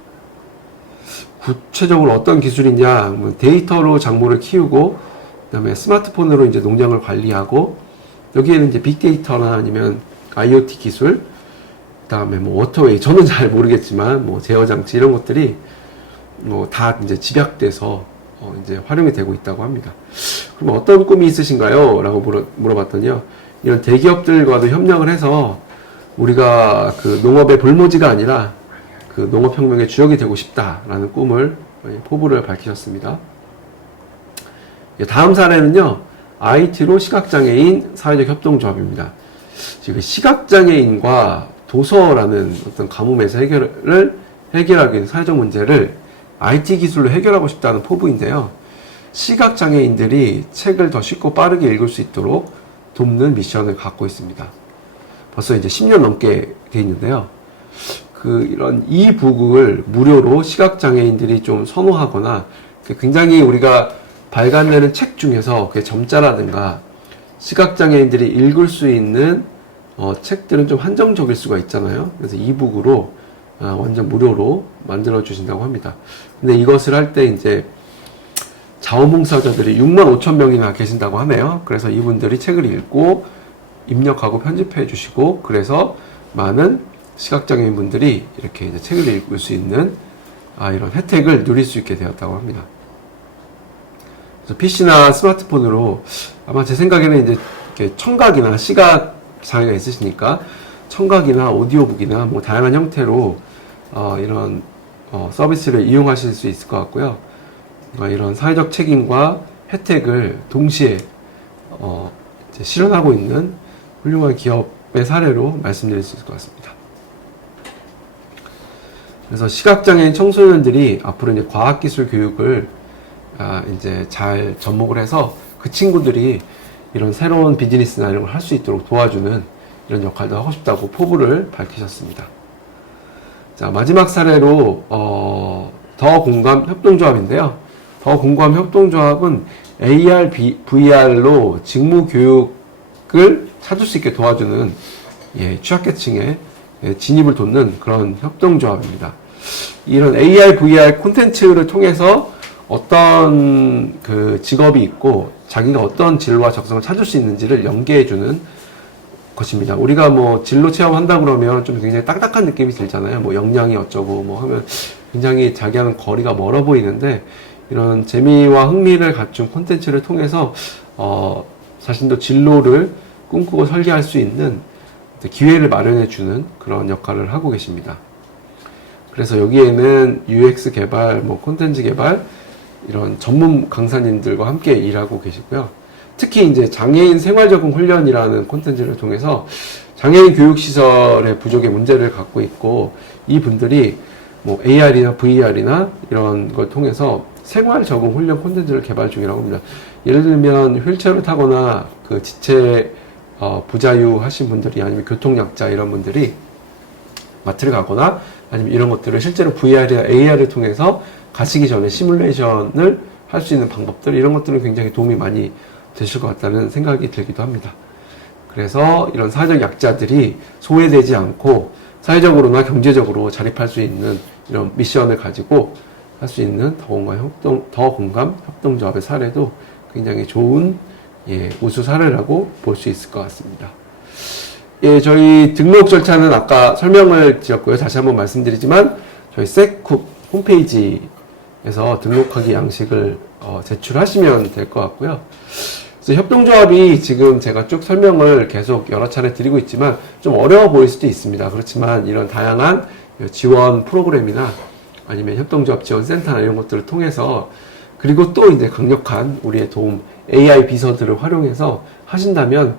구체적으로 어떤 기술이냐, 데이터로 작물을 키우고, 그다음에 스마트폰으로 이제 농장을 관리하고, 여기에는 이제 빅데이터나 아니면 IoT 기술, 그다음에 뭐 워터웨이, 저는 잘 모르겠지만 뭐 제어 장치 이런 것들이 뭐 다 이제 집약돼서 이제 활용이 되고 있다고 합니다. 그럼 어떤 꿈이 있으신가요? 라고 물어봤더니요. 이런 대기업들과도 협력을 해서 우리가 그 농업의 볼모지가 아니라 그 농업혁명의 주역이 되고 싶다라는 꿈을 포부를 밝히셨습니다. 다음 사례는요. IT로 시각장애인 사회적 협동조합입니다. 지금 시각장애인과 도서라는 어떤 가뭄에서 해결하기 위한 사회적 문제를 IT 기술로 해결하고 싶다는 포부인데요. 시각장애인들이 책을 더 쉽고 빠르게 읽을 수 있도록 돕는 미션을 갖고 있습니다. 벌써 이제 10년 넘게 돼 있는데요. 이런 이북을 무료로 시각장애인들이 좀 선호하거나 굉장히 우리가 발간되는 책 중에서 그게 점자라든가 시각장애인들이 읽을 수 있는 책들은 좀 한정적일 수가 있잖아요. 그래서 이북으로 완전 무료로 만들어 주신다고 합니다. 근데 이것을 할 때 이제 자원봉사자들이 65,000명이나 계신다고 하네요. 그래서 이분들이 책을 읽고 입력하고 편집해 주시고, 그래서 많은 시각장애인 분들이 이렇게 이제 책을 읽을 수 있는 이런 혜택을 누릴 수 있게 되었다고 합니다. 그래서 PC나 스마트폰으로 아마 제 생각에는 이제 이렇게 청각이나 시각 장애가 있으시니까 청각이나 오디오북이나 뭐 다양한 형태로 이런 서비스를 이용하실 수 있을 것 같고요. 이런 사회적 책임과 혜택을 동시에 이제 실현하고 있는 훌륭한 기업의 사례로 말씀드릴 수 있을 것 같습니다. 그래서 시각장애인 청소년들이 앞으로 이제 과학기술 교육을 이제 잘 접목을 해서 그 친구들이 이런 새로운 비즈니스나 이런 걸 할 수 있도록 도와주는 이런 역할도 하고 싶다고 포부를 밝히셨습니다. 자, 마지막 사례로 더 공감 협동조합인데요. 더 공감 협동조합은 AR, VR로 직무 교육을 찾을 수 있게 도와주는 취약계층의 진입을 돕는 그런 협동조합입니다. 이런 AR, VR 콘텐츠를 통해서 어떤 직업이 있고 자기가 어떤 진로와 적성을 찾을 수 있는지를 연계해주는 것입니다. 우리가 뭐 진로 체험한다 그러면 좀 굉장히 딱딱한 느낌이 들잖아요. 뭐 역량이 어쩌고 뭐 하면 굉장히 자기와는 거리가 멀어 보이는데, 이런 재미와 흥미를 갖춘 콘텐츠를 통해서 자신도 진로를 꿈꾸고 설계할 수 있는 기회를 마련해 주는 그런 역할을 하고 계십니다. 그래서 여기에는 UX 개발, 뭐 콘텐츠 개발, 이런 전문 강사님들과 함께 일하고 계시고요. 특히 이제 장애인 생활적응 훈련이라는 콘텐츠를 통해서 장애인 교육시설의 부족의 문제를 갖고 있고, 이 분들이 뭐 AR이나 VR이나 이런 걸 통해서 생활적응 훈련 콘텐츠를 개발 중이라고 합니다. 예를 들면 휠체어를 타거나 지체 부자유 하신 분들이, 아니면 교통약자 이런 분들이 마트를 가거나 아니면 이런 것들을 실제로 VR이나 AR을 통해서 가시기 전에 시뮬레이션을 할 수 있는 방법들, 이런 것들은 굉장히 도움이 많이 되실 것 같다는 생각이 들기도 합니다. 그래서 이런 사회적 약자들이 소외되지 않고 사회적으로나 경제적으로 자립할 수 있는 이런 미션을 가지고 할 수 있는 더 공감 협동조합의 사례도 굉장히 좋은 우수 사례라고 볼 수 있을 것 같습니다. 저희 등록 절차는 아까 설명을 드렸고요. 다시 한번 말씀드리지만 저희 세쿱 홈페이지에서 등록하기 양식을 제출하시면 될 것 같고요. 그래서 협동조합이 지금 제가 쭉 설명을 계속 여러 차례 드리고 있지만 좀 어려워 보일 수도 있습니다. 그렇지만 이런 다양한 지원 프로그램이나 아니면 협동조합 지원센터나 이런 것들을 통해서, 그리고 또 이제 강력한 우리의 도움 AI 비서들을 활용해서 하신다면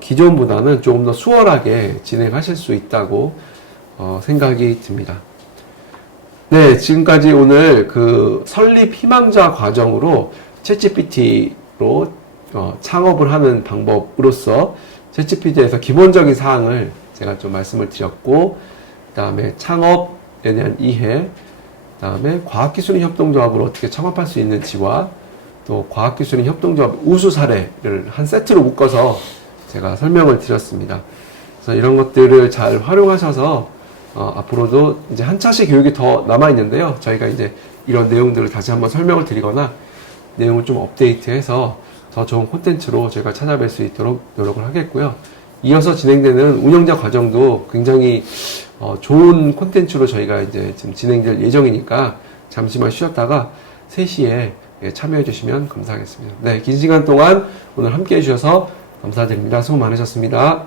기존보다는 조금 더 수월하게 진행하실 수 있다고 생각이 듭니다. 네, 지금까지 오늘 설립 희망자 과정으로 챗GPT로 창업을 하는 방법으로서 챗GPT에서 기본적인 사항을 제가 좀 말씀을 드렸고, 그 다음에 창업에 대한 이해, 그 다음에 과학기술인 협동조합으로 어떻게 창업할 수 있는지와 또 과학기술인 협동조합 우수 사례를 한 세트로 묶어서 제가 설명을 드렸습니다. 그래서 이런 것들을 잘 활용하셔서 앞으로도 이제 한 차시 교육이 더 남아있는데요. 저희가 이제 이런 내용들을 다시 한번 설명을 드리거나 내용을 좀 업데이트해서 더 좋은 콘텐츠로 저희가 찾아뵐 수 있도록 노력을 하겠고요. 이어서 진행되는 운영자 과정도 굉장히 좋은 콘텐츠로 저희가 이제 지금 진행될 예정이니까 잠시만 쉬었다가 3시에 참여해 주시면 감사하겠습니다. 네, 긴 시간 동안 오늘 함께 해주셔서 감사드립니다. 수고 많으셨습니다.